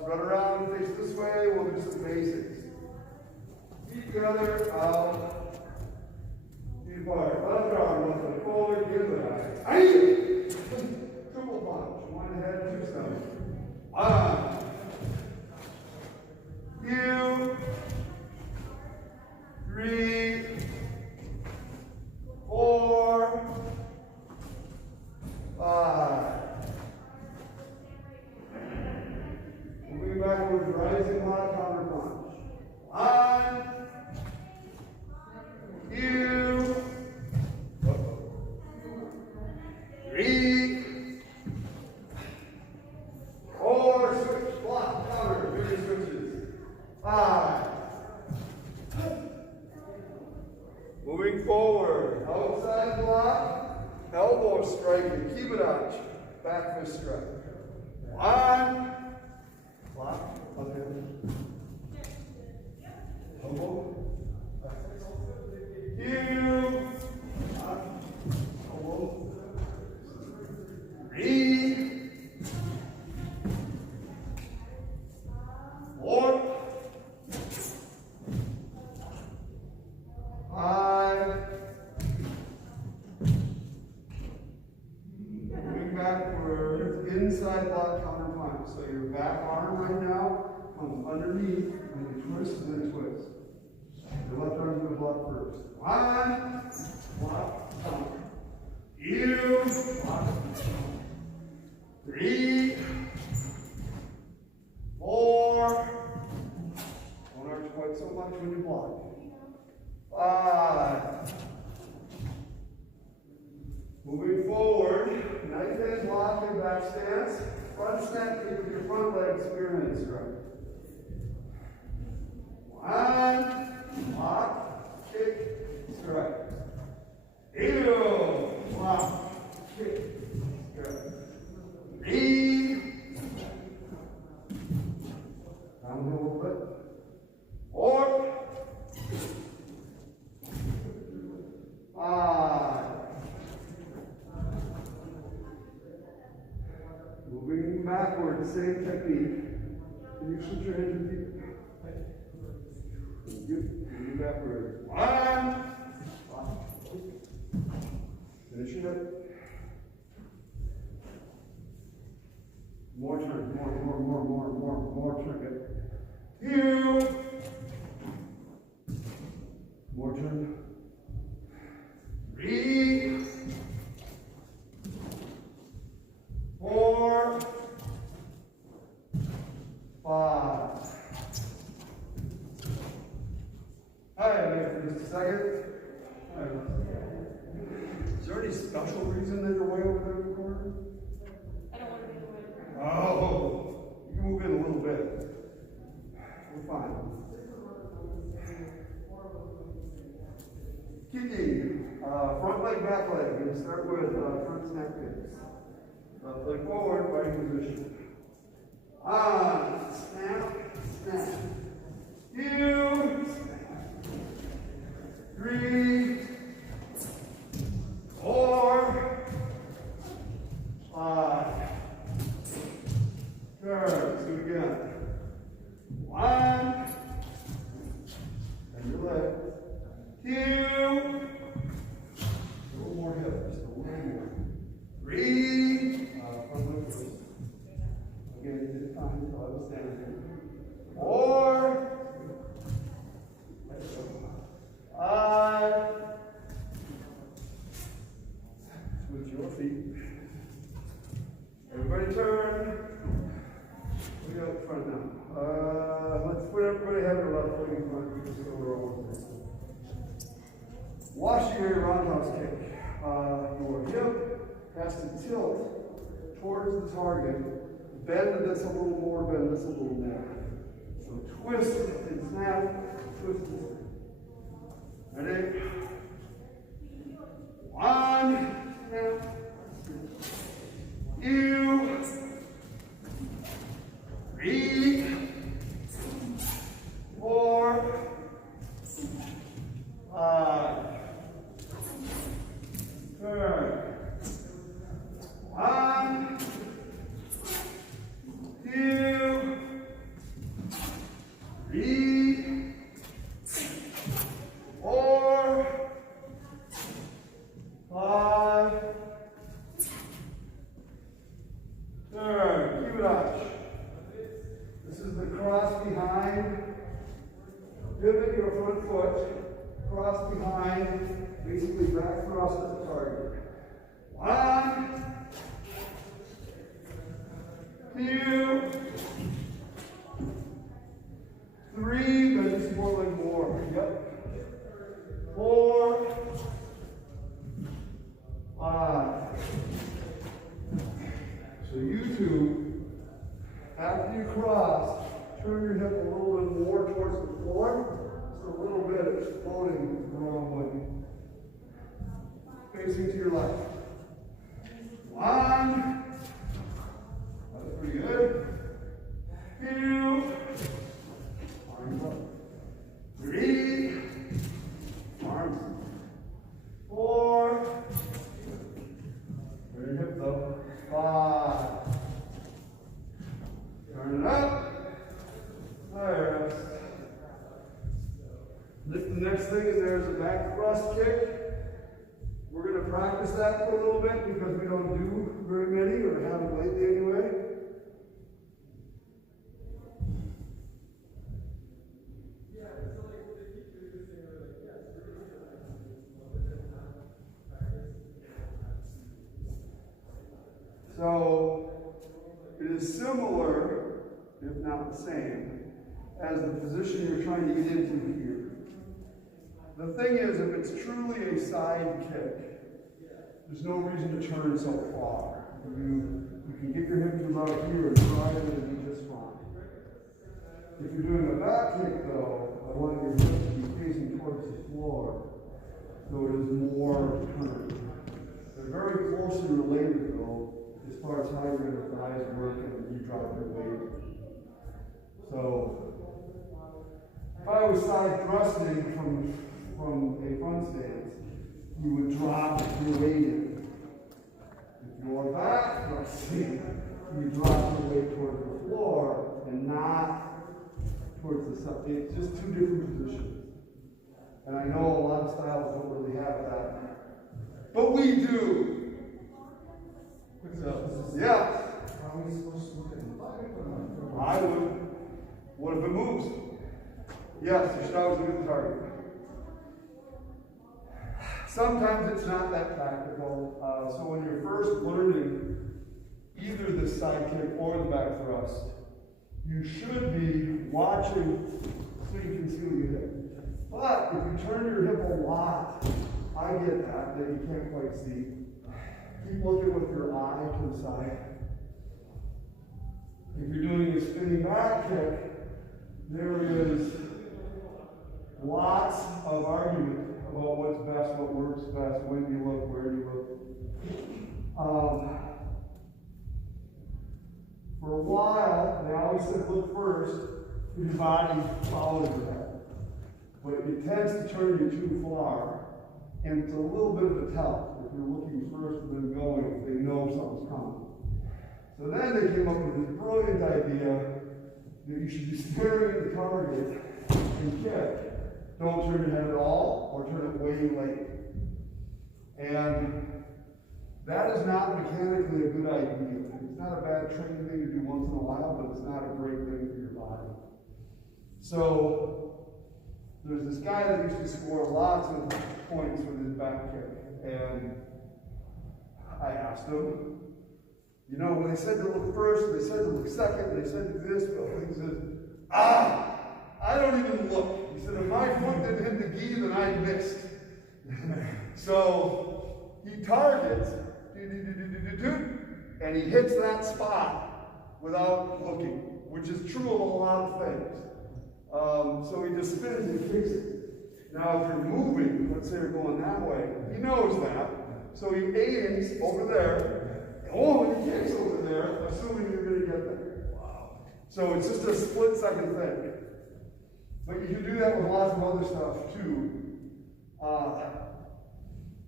Spread around, face this way. We'll do some basics. Feet together, out. Feet apart. Left arm, left leg forward, give it a high. Triple punch. One head, two stomach. 1, 2, 3, 4, 5. Moving backwards, rising high counter punch. 1, 2, 3, 4, switch, block, counter, bigger switches. 5. Moving forward, outside block, elbow striking, keep it out, back fist strike. 1, block, okay. Elbow. 2, elbow. 3, 4, 5. Moving backwards, inside block counter punch. So your back arm right now comes underneath, and you twist and then twist. Your left arm's going to block first. 1, block, counter. 2, block, 3, 4. Don't arch quite so much when you block. 5. Moving forward, knife edge lock and back stance. Front snap kick with your front leg, spearhead strike. 1, lock, kick, strike. 2, lock, kick, strike. 3, downhill a little bit. 4, 5. Moving backward, same technique. Can you switch your hands and feet? Good. Moving backward. 1. Finish it. More turn. More turn. 2. More turn. 3, 4, 5. Alright, wait for just a second. Is there any special reason that you're way over there in the corner? I don't want to be the way. Oh, you can move in a little bit. We're fine. Kicking, front leg, back leg. We're going to start with front snap kicks. Left leg forward, fighting position. Snap, snap. 2, snap. 3, 4, 5. Turn. Let's do it again. 1. And your leg. 2. A little more hip, just a little more. 3. Front leg first. Again, take the time until I was standing here. 4. 5. Switch your feet. Everybody turn. We got the front now. Let's put everybody have their left leg in front. Just go over this. Washington roundhouse kick. Your hip has to tilt towards the target. Bend this a little more, bend this a little more. So twist and snap, twist and snap. Ready? back thrust at the target. 1, 2, 3, bend your support leg more. Yep. 4, 5. So you two, after you cross, turn your hip a little bit more towards the floor. Just a little bit, it's floating the wrong way. Facing to your left. 1. That's pretty good. 2. Arms up. 3. Arms up. 4. Turn your hips up. 5. Turn it up. There. The next thing is there's a back thrust kick. We're going to practice that for a little bit because we don't do very many, or haven't lately anyway. So it is similar, if not the same, as the position you're trying to get into here. The thing is, if it's truly a side kick, there's no reason to turn so far. You can get your hips about here and try it and be just fine. If you're doing a back kick, though, I want your hips to be facing towards the floor, so it is more turn. They're very closely related, though, as far as how your thighs work and you drop your weight. So, if I was side thrusting from a front stance, you would drop your weight in. If you are back thrusting, you drop your weight towards the floor and not towards the side. It's just two different positions. And I know a lot of styles don't really have that. But we do. Yeah. Are we supposed to look at the body or not? I would. What if it moves? Yes, you should always look at the target. Sometimes it's not that practical. So when you're first learning either the side kick or the back thrust, you should be watching so you can see what you hit. But if you turn your hip a lot, I get that you can't quite see. Keep looking with your eye to the side. If you're doing a spinning back kick, there is lots of argument about what's best, what works best, when you look, where you look. For a while, they always said look first, your body follows your head. But it tends to turn you too far, and it's a little bit of a tell. If you're looking first and then going, they know something's coming. So then they came up with this brilliant idea that you should be staring at the target and kick. Don't turn your head at all, or turn it way late. And that is not mechanically a good idea. It's not a bad training thing to do once in a while, but it's not a great thing for your body. So there's this guy that used to score lots of points with his back kick, and I asked him, you know, when they said to look first, they said to look second, they said to do this, but he says, I don't even look. He said, if my foot didn't hit the gi, then I missed. So he targets, and he hits that spot without looking, which is true of a lot of things. So he just spins and kicks it. Now, if you're moving, let's say you're going that way, he knows that. So he aims over there. Oh, he kicks over there, assuming you're going to get there. Wow. So it's just a split-second thing. But you can do that with lots of other stuff, too.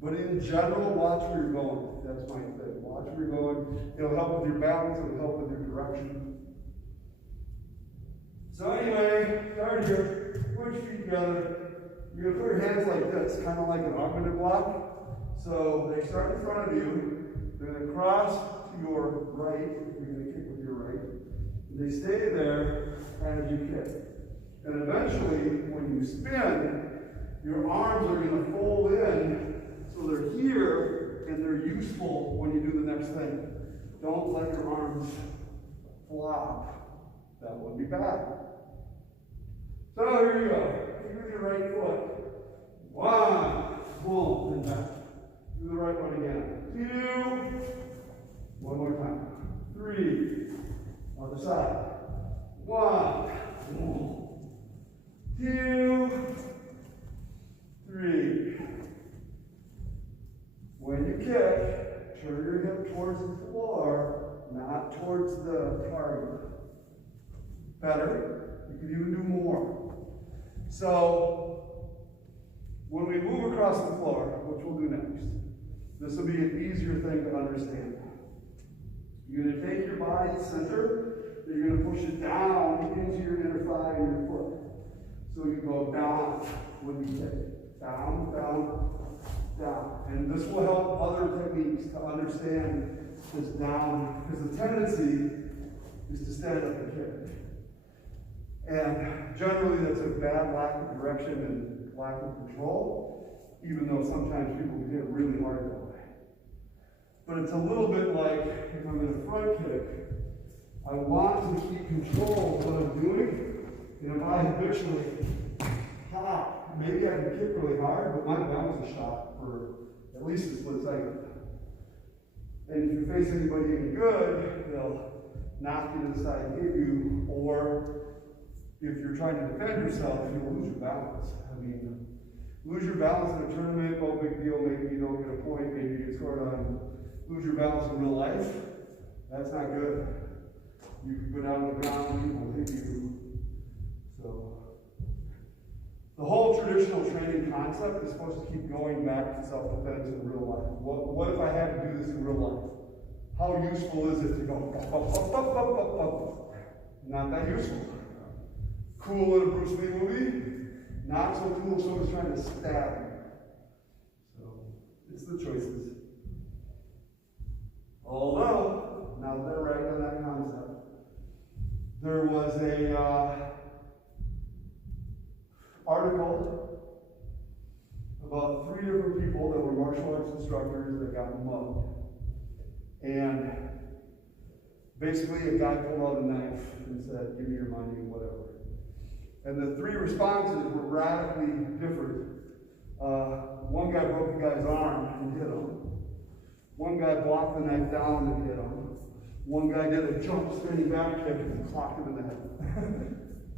But in general, watch where you're going. That's my thing. Watch where you're going. It'll help with your balance. It'll help with your direction. So anyway, start here. Put your feet together. You're going to put your hands like this, kind of like an augmented block. So they start in front of you. They're going to cross to your right. You're going to kick with your right. And they stay there as you kick. And eventually, when you spin, your arms are going to fold in so they're next thing. Don't let your arms flop. That would be bad. So here you go. Kick with your right foot. 1, boom, and back. Do the right one again. 2, one more time. 3, other side. 1, 2, 3. When you kick, turn your hip towards the floor, not towards the target. Better. You could even do more. So, when we move across the floor, which we'll do next, this will be an easier thing to understand. You're going to take your body center, and you're going to push it down into your inner thigh and your foot. So you go down when you kick. Down, down, down. And this will help other techniques to understand this down, because the tendency is to stand up and kick. And generally that's a bad lack of direction and lack of control, even though sometimes people can hit really hard that way. But it's a little bit like if I'm in a front kick, I want to keep control of what I'm doing, and if I habitually hop, maybe I can kick really hard, but my bounce is shot for at least a split second. And if you face anybody any good, they'll knock you to the side and hit you, or if you're trying to defend yourself, you'll lose your balance. I mean, lose your balance in a tournament, no big deal, maybe you don't get a point, maybe you get scored on. Lose your balance in real life, that's not good. You can go down to the ground, people hit you. So, the whole traditional training concept is supposed to keep going back to self-defense in real life. What if I had to do this in real life? How useful is it to go, pop, pop, pop, pop, pop, pop, pop? Not that useful. Cool in a Bruce Lee movie, not so cool if someone's trying to stab you. So, it's the choices. Although, now that they're right on that concept, there was a article about 3 different people that were martial arts instructors that got mugged. And basically a guy pulled out a knife and said, give me your money, whatever. And the 3 responses were radically different. One guy broke the guy's arm and hit him. One guy blocked the knife down and hit him. One guy did a jump spinning back kick and clocked him in the head.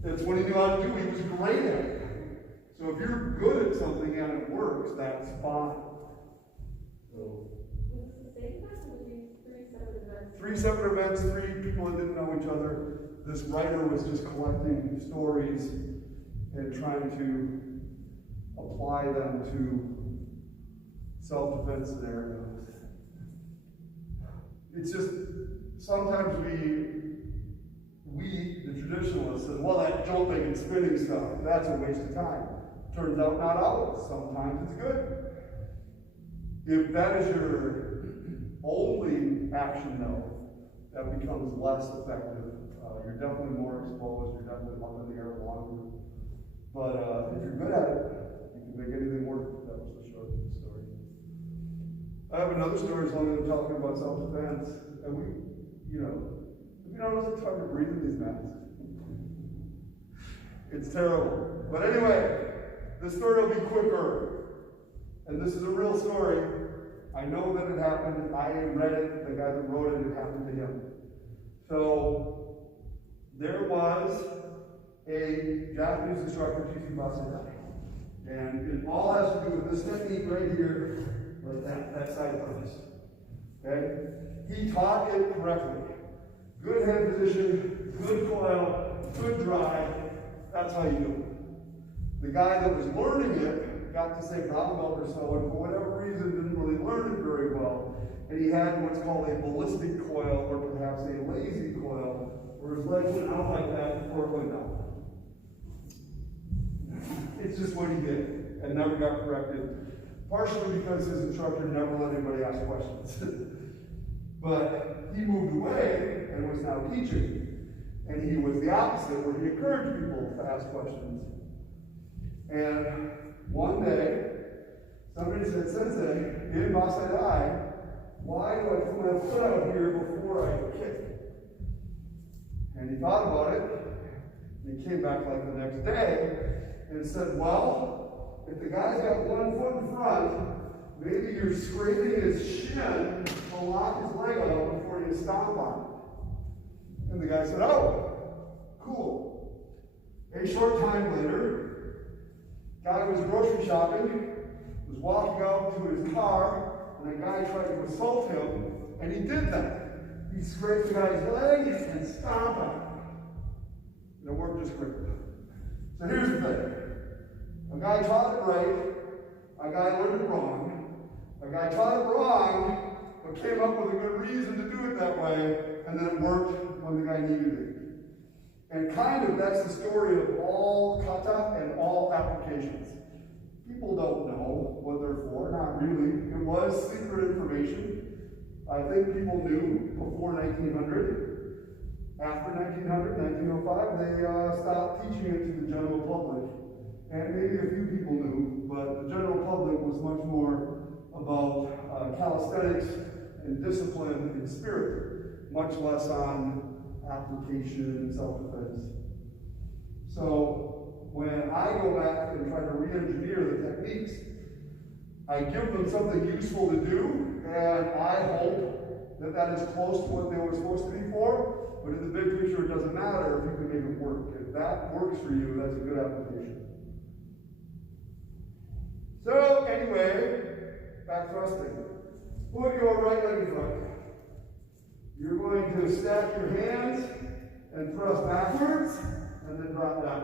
That's what he knew how to do. He was great at it. So if you're good at something and it works, that's fine. So, Was this the same class or were 3 3 separate events? separate events, 3 people that didn't know each other. This writer was just collecting stories and trying to apply them to self-defense scenarios. It's just, sometimes we, the traditionalists, said, well, that jumping and spinning stuff, that's a waste of time. Turns out not always. Sometimes it's good. If that is your only action, though, that becomes less effective. You're definitely more exposed, you're definitely up in the air longer. But if you're good at it, you can make anything work. That was the short story. I have another story as long as I'm talking about self-defense. And we, if you notice, it's hard to breathe in these masks. It's terrible. But anyway, this story will be quicker. And this is a real story. I know that it happened. I read it. The guy that wrote it happened to him. So, there was a Japanese instructor teaching Basai. And it all has to do with this technique right here, like that side punch. Okay? He taught it correctly. Good hand position, good coil, good drive. That's how you do it. The guy that was learning it got to say brown belt or so, and for whatever reason didn't really learn it very well. And he had what's called a ballistic coil, or perhaps a lazy coil, where his legs went out like that before it went down. It's just what he did, and never got corrected. Partially because his instructor never let anybody ask questions. But he moved away and was now teaching. And he was the opposite, where he encouraged people to ask questions. And one day, somebody said, Sensei, in Basai, why do I put my foot out here before I kick? And he thought about it, and he came back like the next day and said, well, if the guy's got one foot in front, maybe you're scraping his shin to lock his leg out before you stomp on it. And the guy said, oh, cool. A short time later, guy was grocery shopping, was walking out to his car, and a guy tried to assault him, and he did that. He scraped the guy's leg and stomped on him. And it worked just great. So here's the thing. A guy taught it right, a guy learned it wrong, a guy taught it wrong, but came up with a good reason to do it that way, and then it worked when the guy needed it. And kind of that's the story of all kata and all applications. People don't know what they're for, not really. It was secret information. I think people knew before 1900. After 1900, 1905, they stopped teaching it to the general public. And maybe a few people knew, but the general public was much more about calisthenics and discipline and spirit, much less on application and self-defense. So when I go back and try to re-engineer the techniques, I give them something useful to do, and I hope that that is close to what they were supposed to be for. But in the big picture, it doesn't matter if you can make it work. If that works for you, that's a good application. So anyway, back thrusting. Put your right leg in front. You're going to stack your hands and thrust backwards, and then drop down.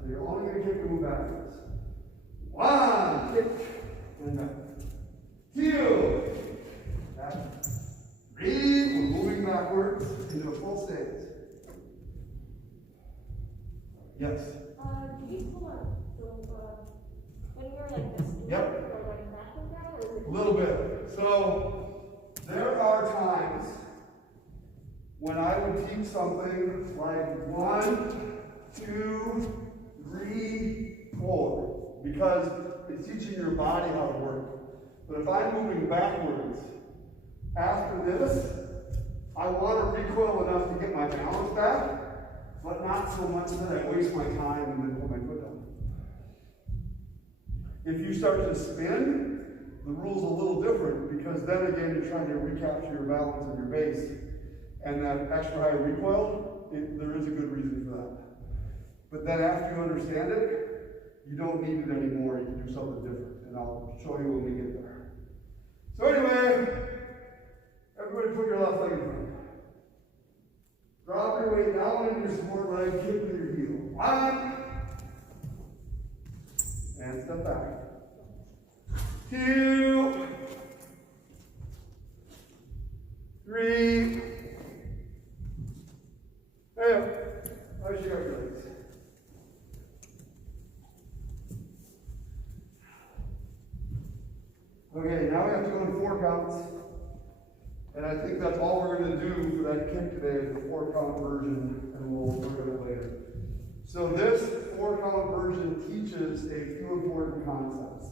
So you're only going to kick and move backwards. One, kick, and back. Two, back. Three, we're moving backwards into a full stance. Yes? Can you pull up? So, when you're like this, Yep. you're running backwards now, or is it? A little bit. So, there are times when I would teach something like 1, 2, 3, 4, because it's teaching your body how to work. But if I'm moving backwards, after this, I want to recoil enough to get my balance back, but not so much that I waste my time and then put my foot down. If you start to spin, the rule's a little different, because then again you're trying to recapture your balance and your base, and that extra high recoil, there is a good reason for that. But then after you understand it, you don't need it anymore, you can do something different, and I'll show you when we get there. So anyway, everybody put your left leg in front. Drop your weight down in your support leg, kick with your heel. 1, and step back. 2, 3. There. How's your legs? Okay, now we have to go to 4 counts. And I think that's all we're going to do for that kick today is the 4-count version, and we'll work on it later. So this 4-count version teaches a few important concepts.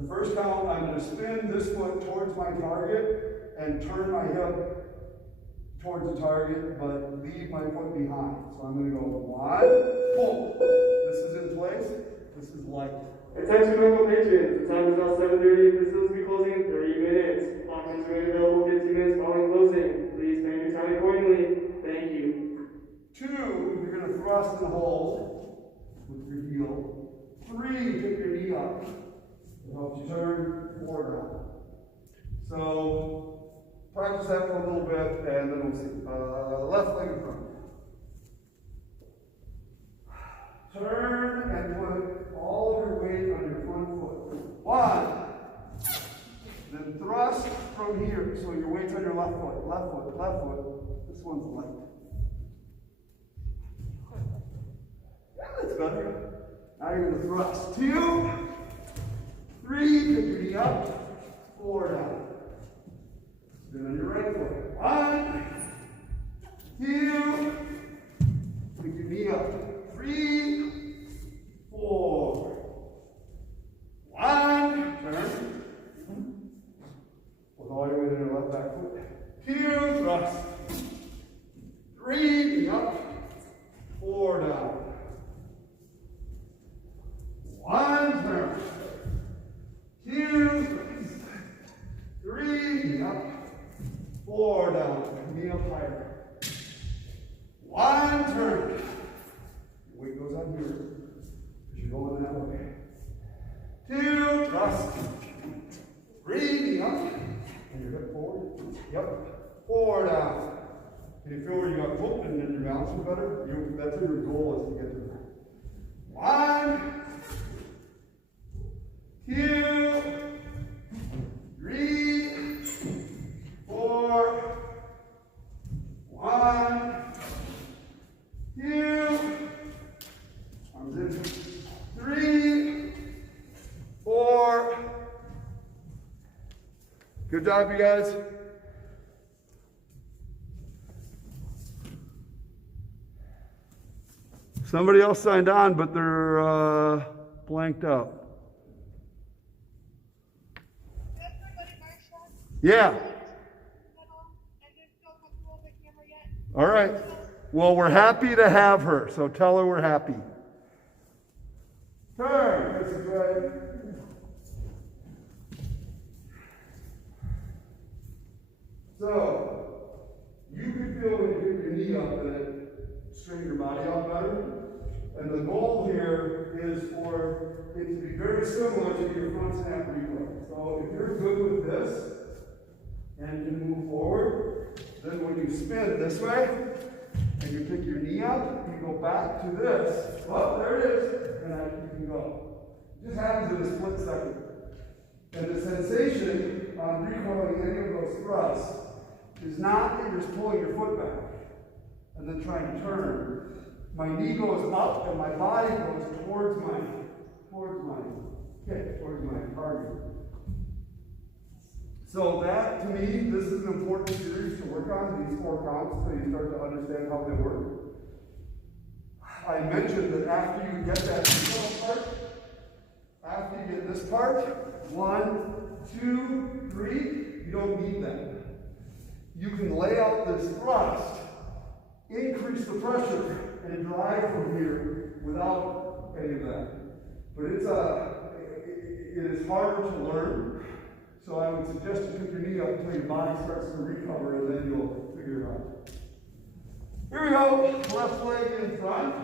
The first count, I'm going to spin this foot towards my target and turn my hip towards the target, but leave my foot behind. So I'm going to go 1, pull. This is in place. This is light. Attention local patrons, the time is now 7:30, facilities will be closing in 30 minutes. Lockers are available 15 minutes following closing. Please plan your time accordingly. Thank you. 2, you're going to thrust and hold with your heel. 3, take your knee up. It helps you turn 4 down. So practice that for a little bit, and then we'll see. Left leg in front. Turn and put all of your weight on your front foot. 1. Then thrust from here. So your weight's on your left foot, left foot, left foot. This one's light. Yeah, that's better. Now you're going to thrust. 2, 3, pick your knee up, 4 down. Then on your right foot. 1, 2, pick your knee up. 3, 4. 1, turn. 4 down, knee up higher. 1, turn. Weight goes on here, because you're going that way. 2, thrust. 3, knee up, and your hip forward. Yep, 4 down. Can you feel where you got hooked and then you're balancing better? That's what your goal is to get to that. 1, 2, 3, 4, 1, 2, arms in, 3, 4. Good job, you guys. Somebody else signed on, but they're blanked out. Yeah. All right. Well, we're happy to have her, so tell her we're happy. Turn. This is right. So, you could feel when you get your knee up that it straighten your body out better. And the goal here is for it to be very similar to your front snap replay. So if you're good with this and can move forward, then when you spin this way and you pick your knee up, you go back to this. Oh, there it is. And you can go. It just happens in a split second. And the sensation on recalling any of those thrusts is not that you're just pulling your foot back and then trying to turn. My knee goes up and my body goes towards my target. So that, to me, this is an important series to work on, these 4 counts, so you start to understand how they work. I mentioned that after you get that part, after you get this part, 1, 2, 3, you don't need that. You can lay out this thrust, increase the pressure, and drive from here without any of that. But it is harder to learn, so I would suggest you pick your knee up until your body starts to recover, and then you'll figure it out. Here we go. Left leg in front.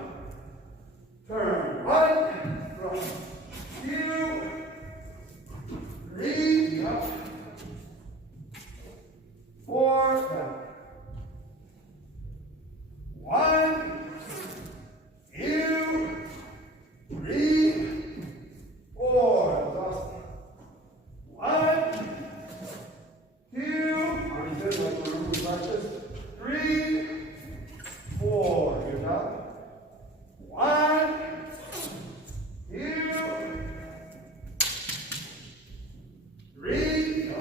Turn. 1, front. 2, 3, up. 4, back. 1, 2, 3, 4. Awesome. 1, 2, arms in like we're moving like this. 3, 4. Good job. 1, 2, 3,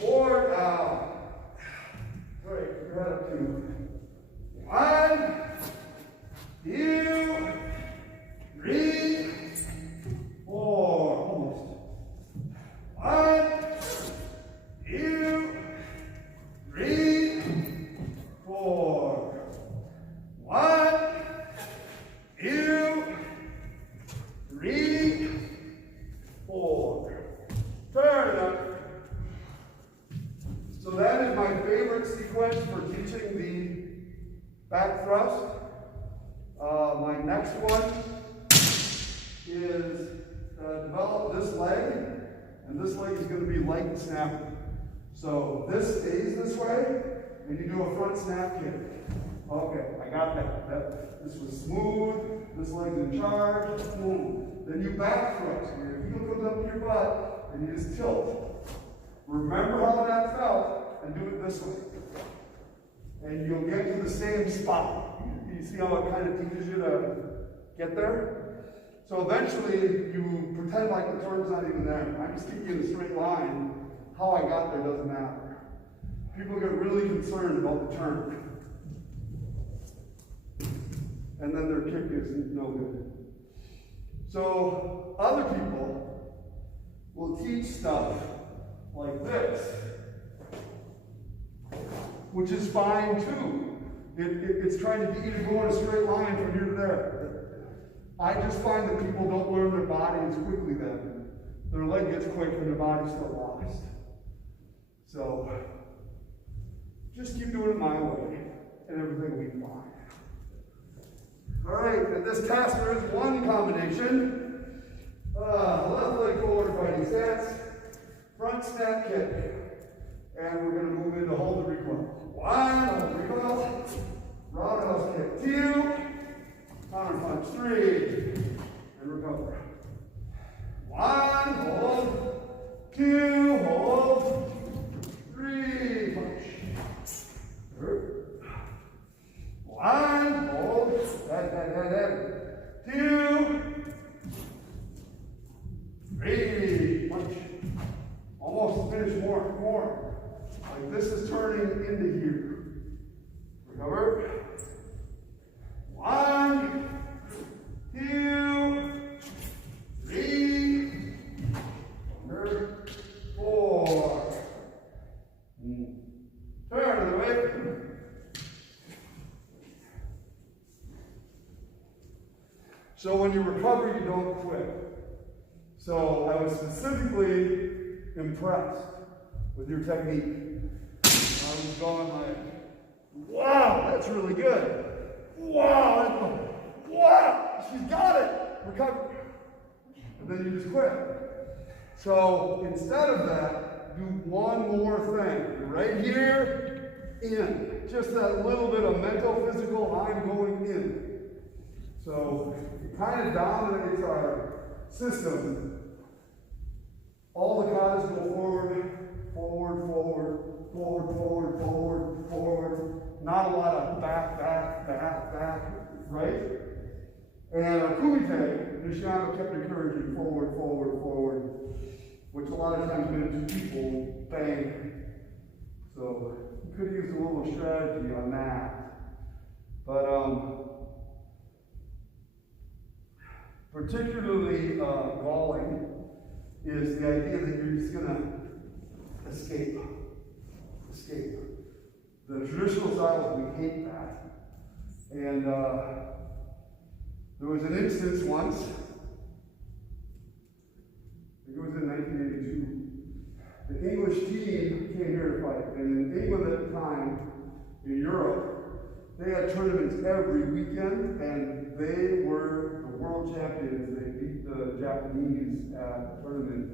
4 down. Great, your head up 2. 1, 2, 3, 4. Almost. 1, 2, 3, 4. 1, 2, 3, 4. Turn it up. So that is my favorite sequence for teaching the back thrust. My next one is develop this leg, and this leg is going to be light and snappy. So this stays this way, and you do a front snap kick. Okay, I got that. This was smooth, this leg's in charge, boom. Then you back thrust, where your heel comes up to your butt, and you just tilt. Remember how that felt, and do it this way. And you'll get to the same spot. You see how it kind of teaches you to get there? So eventually, you pretend like the turn's not even there. I'm just keeping you in a straight line. How I got there doesn't matter. People get really concerned about the turn. And then their kick is no good. So other people will teach stuff like this, which is fine too. It's trying to get you to go in a straight line from here to there. I just find that people don't learn their body as quickly then. Their leg gets quick and their body's still lost. So just keep doing it my way, and everything will be fine. All right, and this task there is one combination. Left leg forward fighting stance, front snap kick. And we're going to move into hold the recoil. One, hold the recoil, roundhouse kick, two, counter punch, three, and recover. One, hold, two, hold, three, punch. One, hold, two, three, punch. Almost finish more. Like this is turning into here. Recover. One, two, three, four. Turn the way. So when you recover, you don't quit. So I was specifically impressed with your technique. I was going like, wow, that's really good. Wow, she's got it. Recover. And then you just quit. So instead of that, do one more thing. Right here, in. Just that little bit of mental, physical, I'm going in. So it kind of dominates our system. All the guys go forward. Not a lot of back, right? And our kumite, Nishiyama kept encouraging forward, which a lot of times meant two people, bang. So you could use a little strategy on that. But particularly galling is the idea that you're just going to escape. The traditional styles, we hate that. And there was an instance once, I think it was in 1982, the English team came here to fight. And in England at the time, in Europe, they had tournaments every weekend, and they were the world champions. They beat the Japanese at the tournament.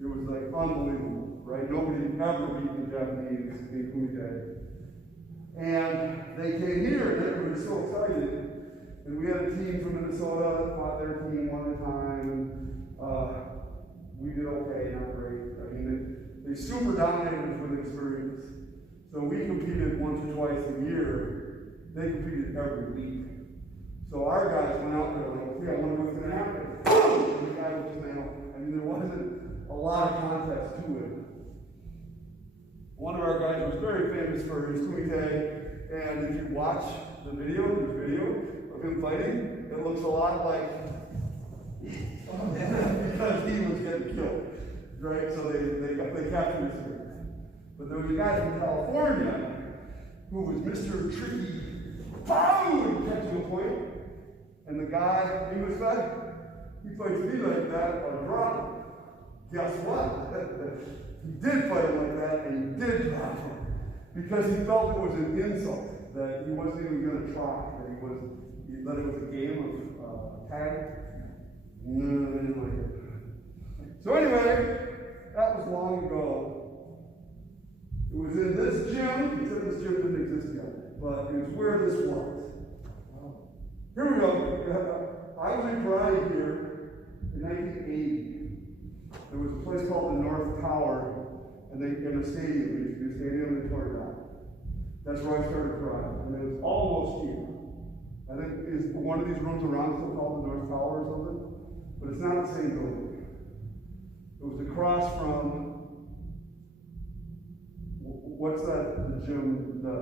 It was like unbelievable, right? Nobody ever beat the Japanese in kumite. And they came here, and everybody was so excited. And we had a team from Minnesota that fought their team one time. We did okay, not great. I mean, they super dominated with experience. So we competed once or twice a year. They competed every week. So our guys went out there like, yeah, I wonder what's going to happen. And the guy was just nailed. I mean, there wasn't a lot of context to it. One of our guys was very famous for his kumite, and if you watch the video of him fighting, it looks a lot like because he was getting killed, right? So they captured him. But there was a guy from California who was Mr. Tricky. Boom! Catching a point. And the guy, English guy, he fights me like that on drop. Guess what? He did fight him like that, and he did drop him. Because he felt it was an insult, that he wasn't even going to try, that it was a game of tag. So anyway, that was long ago. It was in this gym. He said this gym didn't exist yet, but it was where this was. Here we go. I was in karate here in 1980. There was a place called the North Tower, and in a stadium. There used to be a stadium in Torreon. That's where I started karate, and it was almost here. I think is one of these rooms around still called the North Tower or something, but it's not the same building. It was across from what's that? The gym, the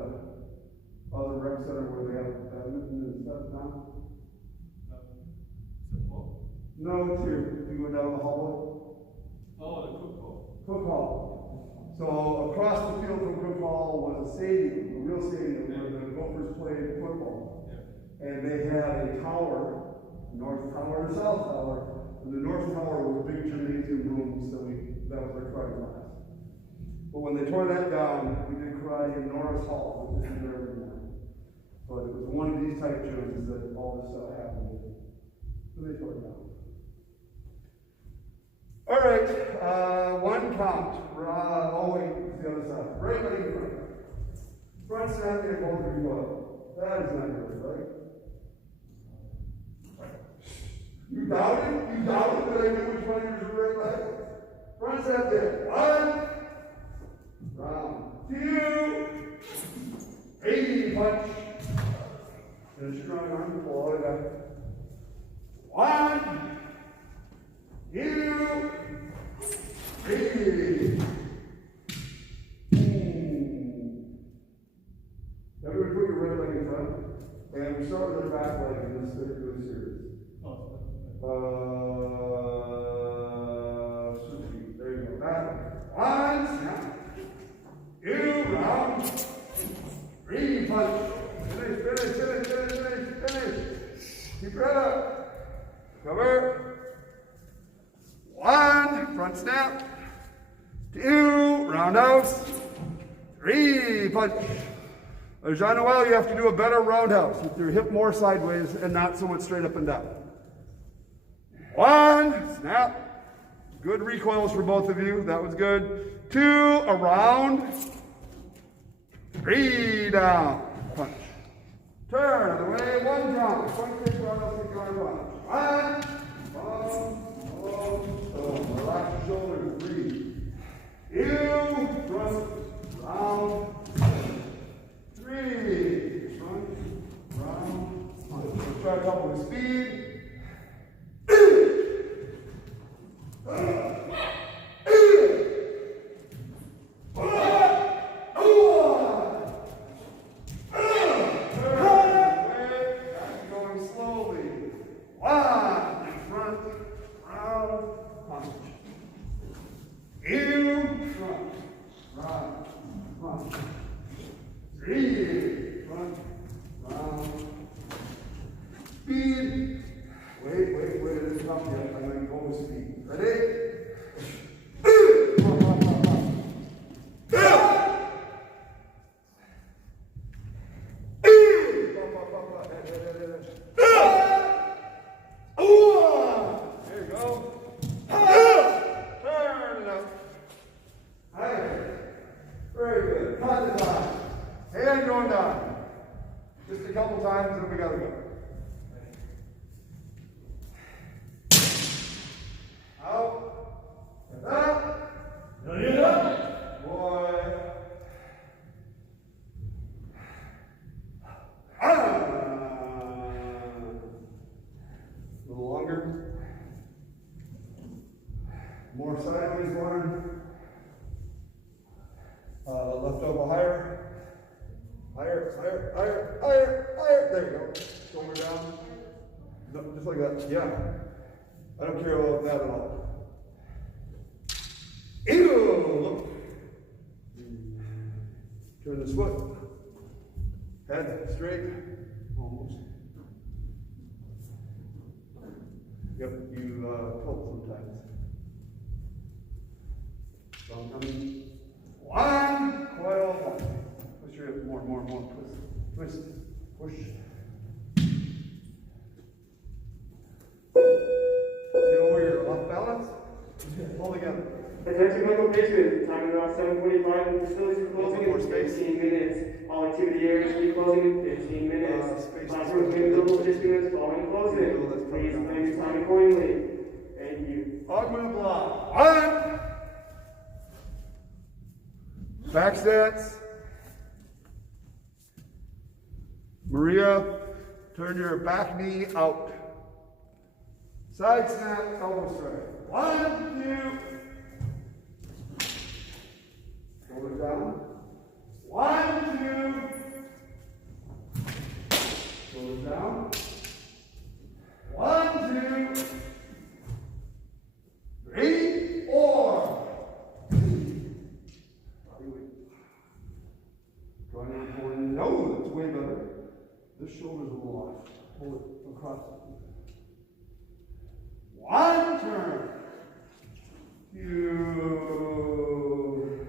other rec center where they have badminton and stuff now. No, it's here. You go down the hallway. Oh, the Cook Hall. Cook Hall. So across the field from Cook Hall was a stadium, a real stadium where the Gophers played football. Yeah. And they had a tower, North Tower and South Tower. And the North Tower was a big gymnasium room, so that was our karate class. But when they tore that down, we did karate in Norris Hall, which isn't there anymore. But it was one of these type gyms that all this stuff happened in. So they tore it down. All right, one count. Oh wait, it's the other side. Right leg in front. Front snap and both of you up. That is not good, right? You doubted? You doubted that I knew which one was your right leg? Front snap there. One. Round. Two. 80 punch. Finish your strong arm. Pull all the way back. One. Two. 80. Everybody put your right leg in front. And we start with our back leg in this particular series. There you go. Back. One. Snap. Two. Round. Three. Punch. Finish. Keep your head up. Cover. One. Front snap. Two. Roundhouse. Three. Punch. Jean-Noel, you have to do a better roundhouse with your hip more sideways and not so much straight up and down. One, snap. Good recoils for both of you. That was good. Two, around. Three, down. Punch. Turn the way. One count. Front kick, roundhouse, kick, arm, punch. One. Relax your shoulders. Breathe. Two, front, round. Three, front, round, punch. Let's try a couple with speed. Going slowly. One, front, round, punch. Two, front, round, punch. Three, front, round, speed. Wait, it's not yet. I'm going to go with speed. Ready? There you go. Turn it up. Very good. Cut it on. Heian Yondan. Just a couple times and we gotta go. Out. And up. Boy. A little longer. More sideways one. Left elbow higher. Higher. There you go. Shoulder down. No, just like that. Yeah. I don't care about that at all. Ew! Look. Turn this foot. Head straight. Almost. Yep, you tilt sometimes. So I'm coming. One. Coil. One. Push your hip more. Twist. Push. Get over your off balance. Hold together. Attention medical patients, time is around 7:45 and facilities are closing in 15 minutes. All activity areas will be closing in 15 minutes. Classrooms may be available for 15 minutes following closing. Please plan your time accordingly. Thank you. Augment block. One. Back stance. Maria, turn your back knee out. Side snap, elbow straight. 1, 2. Shoulders down. 1, 2. Shoulders down. 1, 2. 3, 4. No, that's way better. This shoulder's a little off. Pull it across. 1, turn. 2,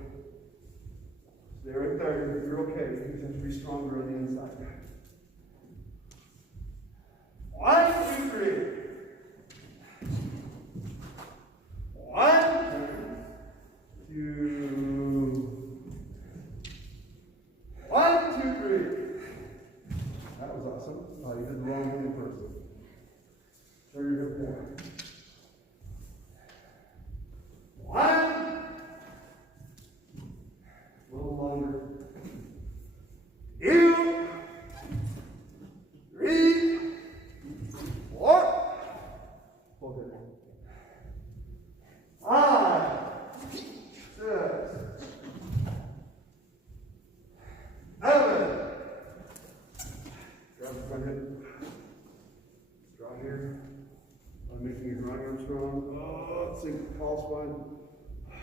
all spine.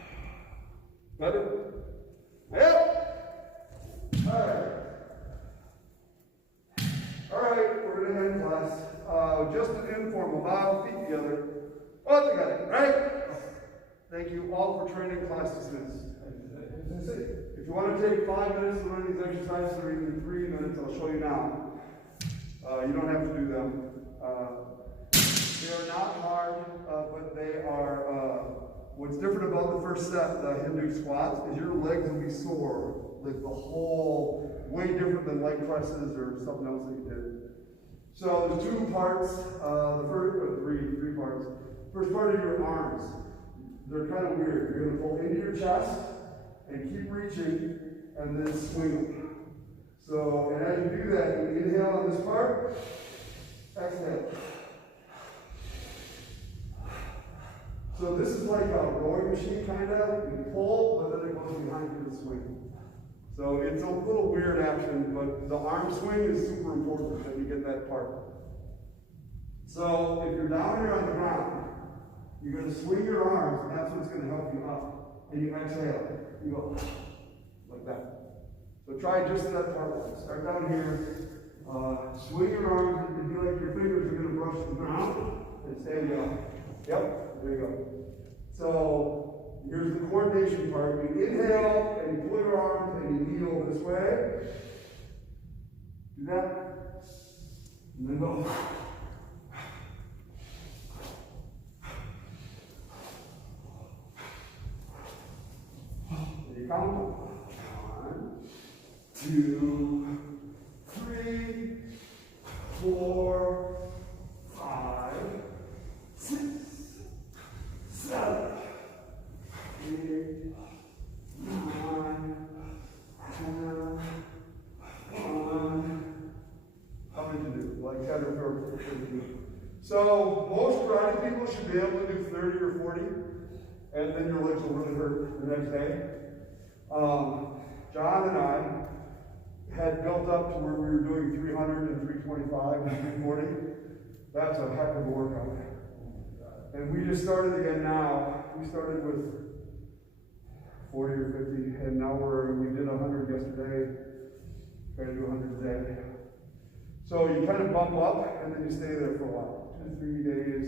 Better? Yep. All right, we're gonna end class. Just an informal bow, feet together. Oh, together, right? Thank you all for training. Class dismissed. If you want to take 5 minutes to learn these exercises, or even 3 minutes, I'll show you now. You don't have to do them. They are not hard, but they are, what's different about the first set, the Hindu squats, is your legs will be sore, like the whole, way different than leg presses or something else that you did. So there's 2 parts, the first, or three parts. First part are your arms. They're kind of weird. You're going to pull into your chest and keep reaching and then swing them. So, and as you do that, you inhale on this part, exhale. So this is like a rowing machine kind of. You pull, but then it goes behind you to swing. So it's a little weird action, but the arm swing is super important that you get that part. So if you're down here on the ground, you're going to swing your arms, and that's what's going to help you up. And you exhale. You go like that. So try just that part. Start down here. Swing your arms. You feel like your fingers are going to brush the ground and stand up. Yep, there you go. So here's the coordination part. You inhale and you pull your arms and you kneel this way. Do that. And then go. And you count. 1, 2, 3, 4, 5, 6, 7, 8, 9, 10, 1. How many to do? Like 10 or 15. So most karate people should be able to do 30 or 40, and then your legs will really hurt the next day. John and I had built up to where we were doing 300 and 325 and 340. That's a heck of a workout. And we just started again now. We started with 40 or 50, and now we did 100 yesterday. Trying to do 100 today. So you kind of bump up, and then you stay there for a while. 2 to 3 days,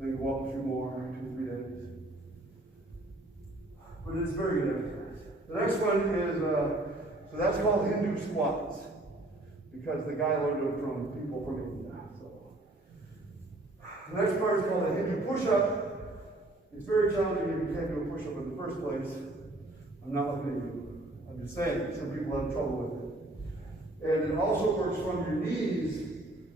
then go up a few more, 2 to 3 days. But it's very good exercise. The next one is, so that's called Hindu squats, because the guy learned it from people from India. So. The next part is called a Hindu push-up. It's very challenging if you can't do a push-up in the first place. I'm not looking at you. I'm just saying, some people have trouble with it. And it also works from your knees,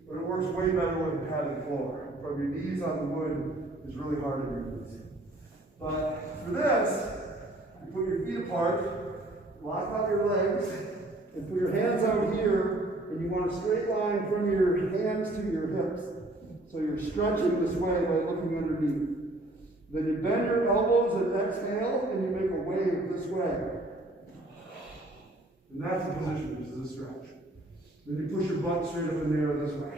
but it works way better with a padded floor. From your knees on the wood is really hard to do. But for this, you put your feet apart, lock out your legs, and put your hands out here, and you want a straight line from your hands to your hips. So you're stretching this way by looking underneath. Then you bend your elbows and exhale, and you make a wave this way. And that's the position, this is a stretch. Then you push your butt straight up in the air this way.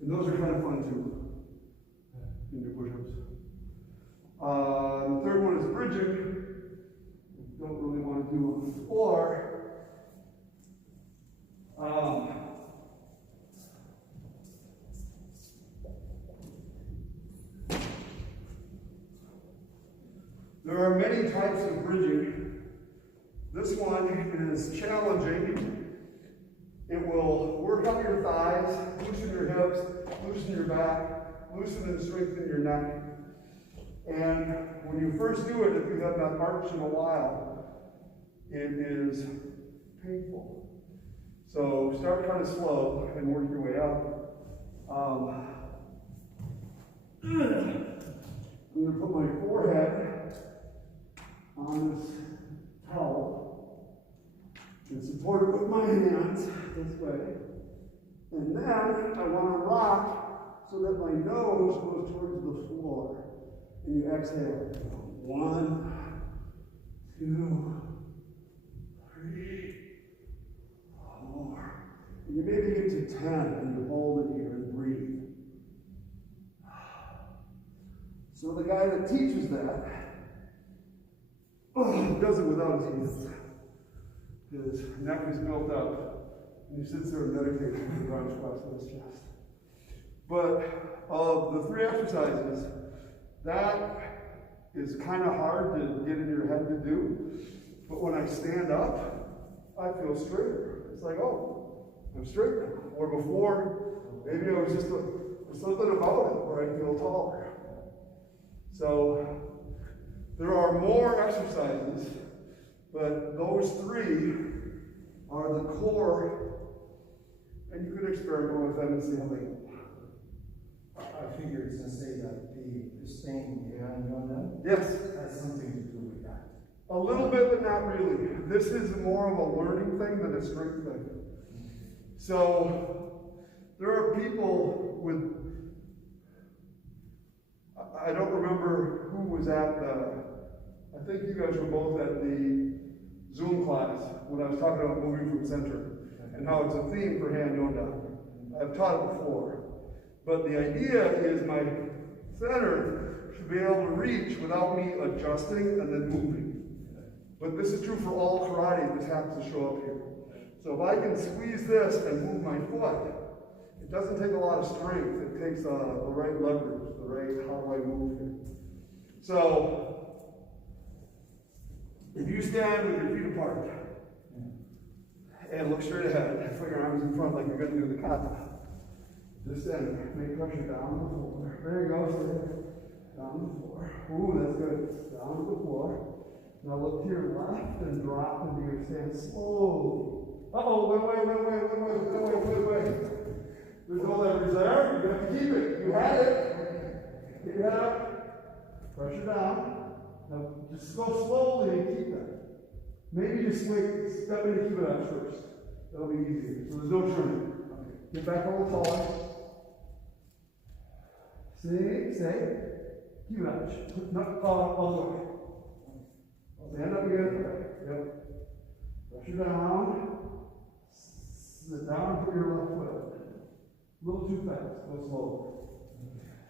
And those are kind of fun too, in your push-ups. The third one is bridging. Don't really want to do it on the floor. There are many types of bridging. This one is challenging. It will work out your thighs, loosen your hips, loosen your back, loosen and strengthen your neck. And when you first do it, if you have not arched in a while, it is painful. So start kind of slow and work your way up. I'm going to put my forehead on this towel and support it with my hands this way. And then I want to rock so that my nose goes towards the floor. And you exhale. 1, 2, 3, 4. You maybe get to 10 and you hold it here and breathe. So the guy that teaches that does it without his hands. His neck is built up, and he sits there and meditates with the arms crossed on his chest. But of the 3 exercises, that is kind of hard to get in your head to do. But when I stand up, I feel straighter. It's like, oh, I'm straight now. Or before, maybe I was just something about it where I feel taller. So there are more exercises, but those 3 are the core, and you can experiment with them and see how they go. I figured it's going to say that the thing, Heian Yondan, Yes, has something to do with that. a little bit, but not really. This is more of a learning thing than a strength thing. So there are people with, I don't remember who was at I think you guys were both at the Zoom class when I was talking about moving from center and how it's a theme for Heian Yondan. I've taught it before. But the idea is my center should be able to reach without me adjusting and then moving. But this is true for all karate. This happens to show up here. So if I can squeeze this and move my foot, it doesn't take a lot of strength. It takes the right leverage, the right how do I move here. So if you stand with your feet apart and look straight ahead, put your arms in front like you're going to do the kata. Just stand, make pressure down to the floor. There you go, stay down to the floor. Ooh, that's good. Down to the floor. Now look to your left and drop into your stance slowly. Uh-oh, wait. There's no leverage there. You have to keep it. You had it. Get your head up. Pressure down. Now just go slowly and keep that. Maybe just step in and keep it up first. That'll be easier. So there's no turning. Okay. Get back a little taller. Stay. Keep it up. No, all the way. Stand up again. Yep. Pressure down. Sit down, put your left foot up. A little too fast. Go slower.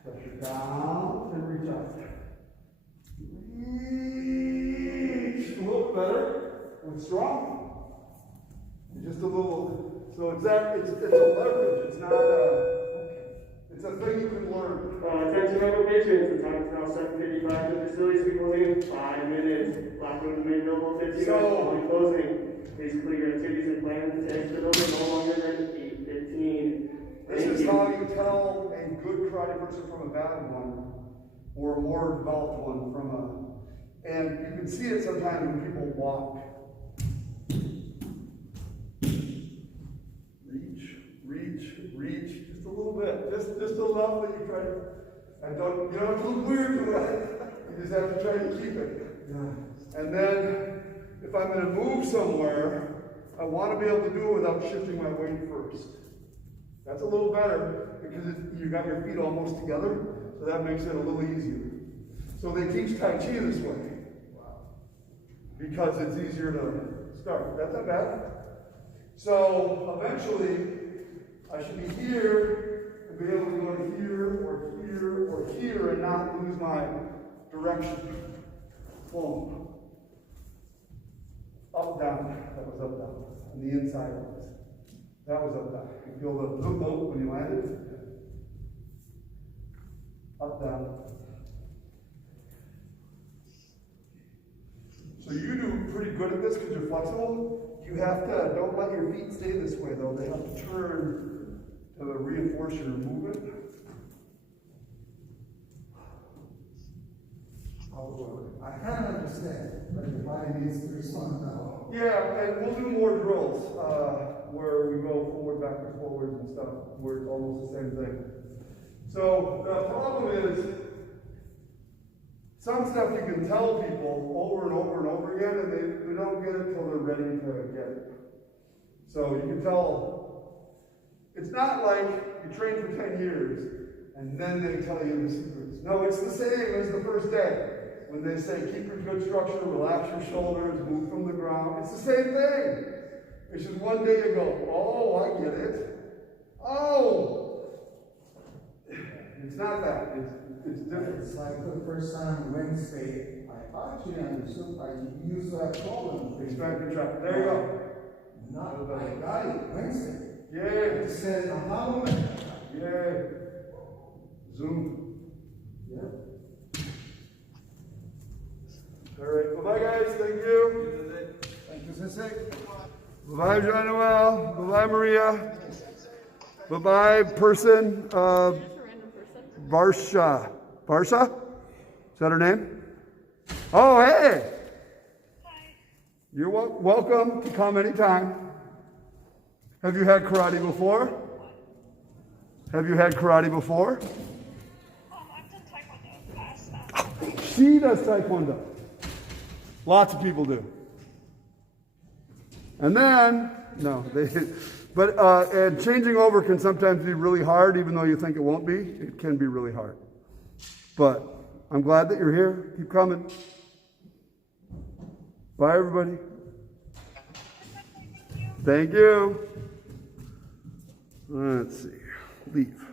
Pressure down and reach out. Reach. A little better. And strong. Just a little. So it's a leverage. It's not it's a thing you can learn. Attention member patrons, the time is now 7:55. The facility will be closing in 5 minutes. Locker rooms may be available 15 minutes following closing. Please complete your activities and plans to exit the building no longer than 8:15. This is how you tell a good karate person from a bad one, or a more developed one from a. And you can see it sometimes when people walk. Reach, just a little bit, just enough that you try to. And you don't have to look weird to it. You just have to try to keep it. Yeah. And then, if I'm going to move somewhere, I want to be able to do it without shifting my weight first. That's a little better because you got your feet almost together, so that makes it a little easier. So they teach Tai Chi this way. Because it's easier to start. That's not bad. So eventually, I should be here and be able to go to here or here or here and not lose my direction. Boom. Up, down. That was up, down. On the inside was. That was up, down. You feel the zoom out when you landed? Up, down. So you do pretty good at this because you're flexible. You have to, don't let your feet stay this way though. They have to turn to reinforce your movement. I kind of understand, but your body needs to respond now. Yeah, and we'll do more drills where we go forwards and stuff, where it's almost the same thing. So the problem is, some stuff you can tell people over and over and over again, and they don't get it until they're ready to get it. So you can tell, it's not like you train for 10 years, and then they tell you the secrets. No, it's the same as the first day. When they say, keep your good structure, relax your shoulders, move from the ground, it's the same thing. It's just one day ago. Oh, I get it. Oh! It's not that. It's different. It's like the first time Wednesday, I actually understood, I used to have problems. with Expand contract. There you go. Not, I got it Wednesday. Yeah. It says, how am Yeah. Zoom. Yep. All right. Bye-bye, guys. Thank you. Thank you, Sensei. Bye-bye, John Noel. Bye-bye, Maria. Bye-bye, person. Varsha. Varsha? Is that her name? Oh, hey. Hi. You're welcome to come anytime. Have you had karate before? Have you had karate before? I've done taekwondo in the past. She does taekwondo. Lots of people do. And then, no, and changing over can sometimes be really hard, even though you think it won't be. It can be really hard. But I'm glad that you're here. Keep coming. Bye, everybody. Thank you. Let's see. Leave.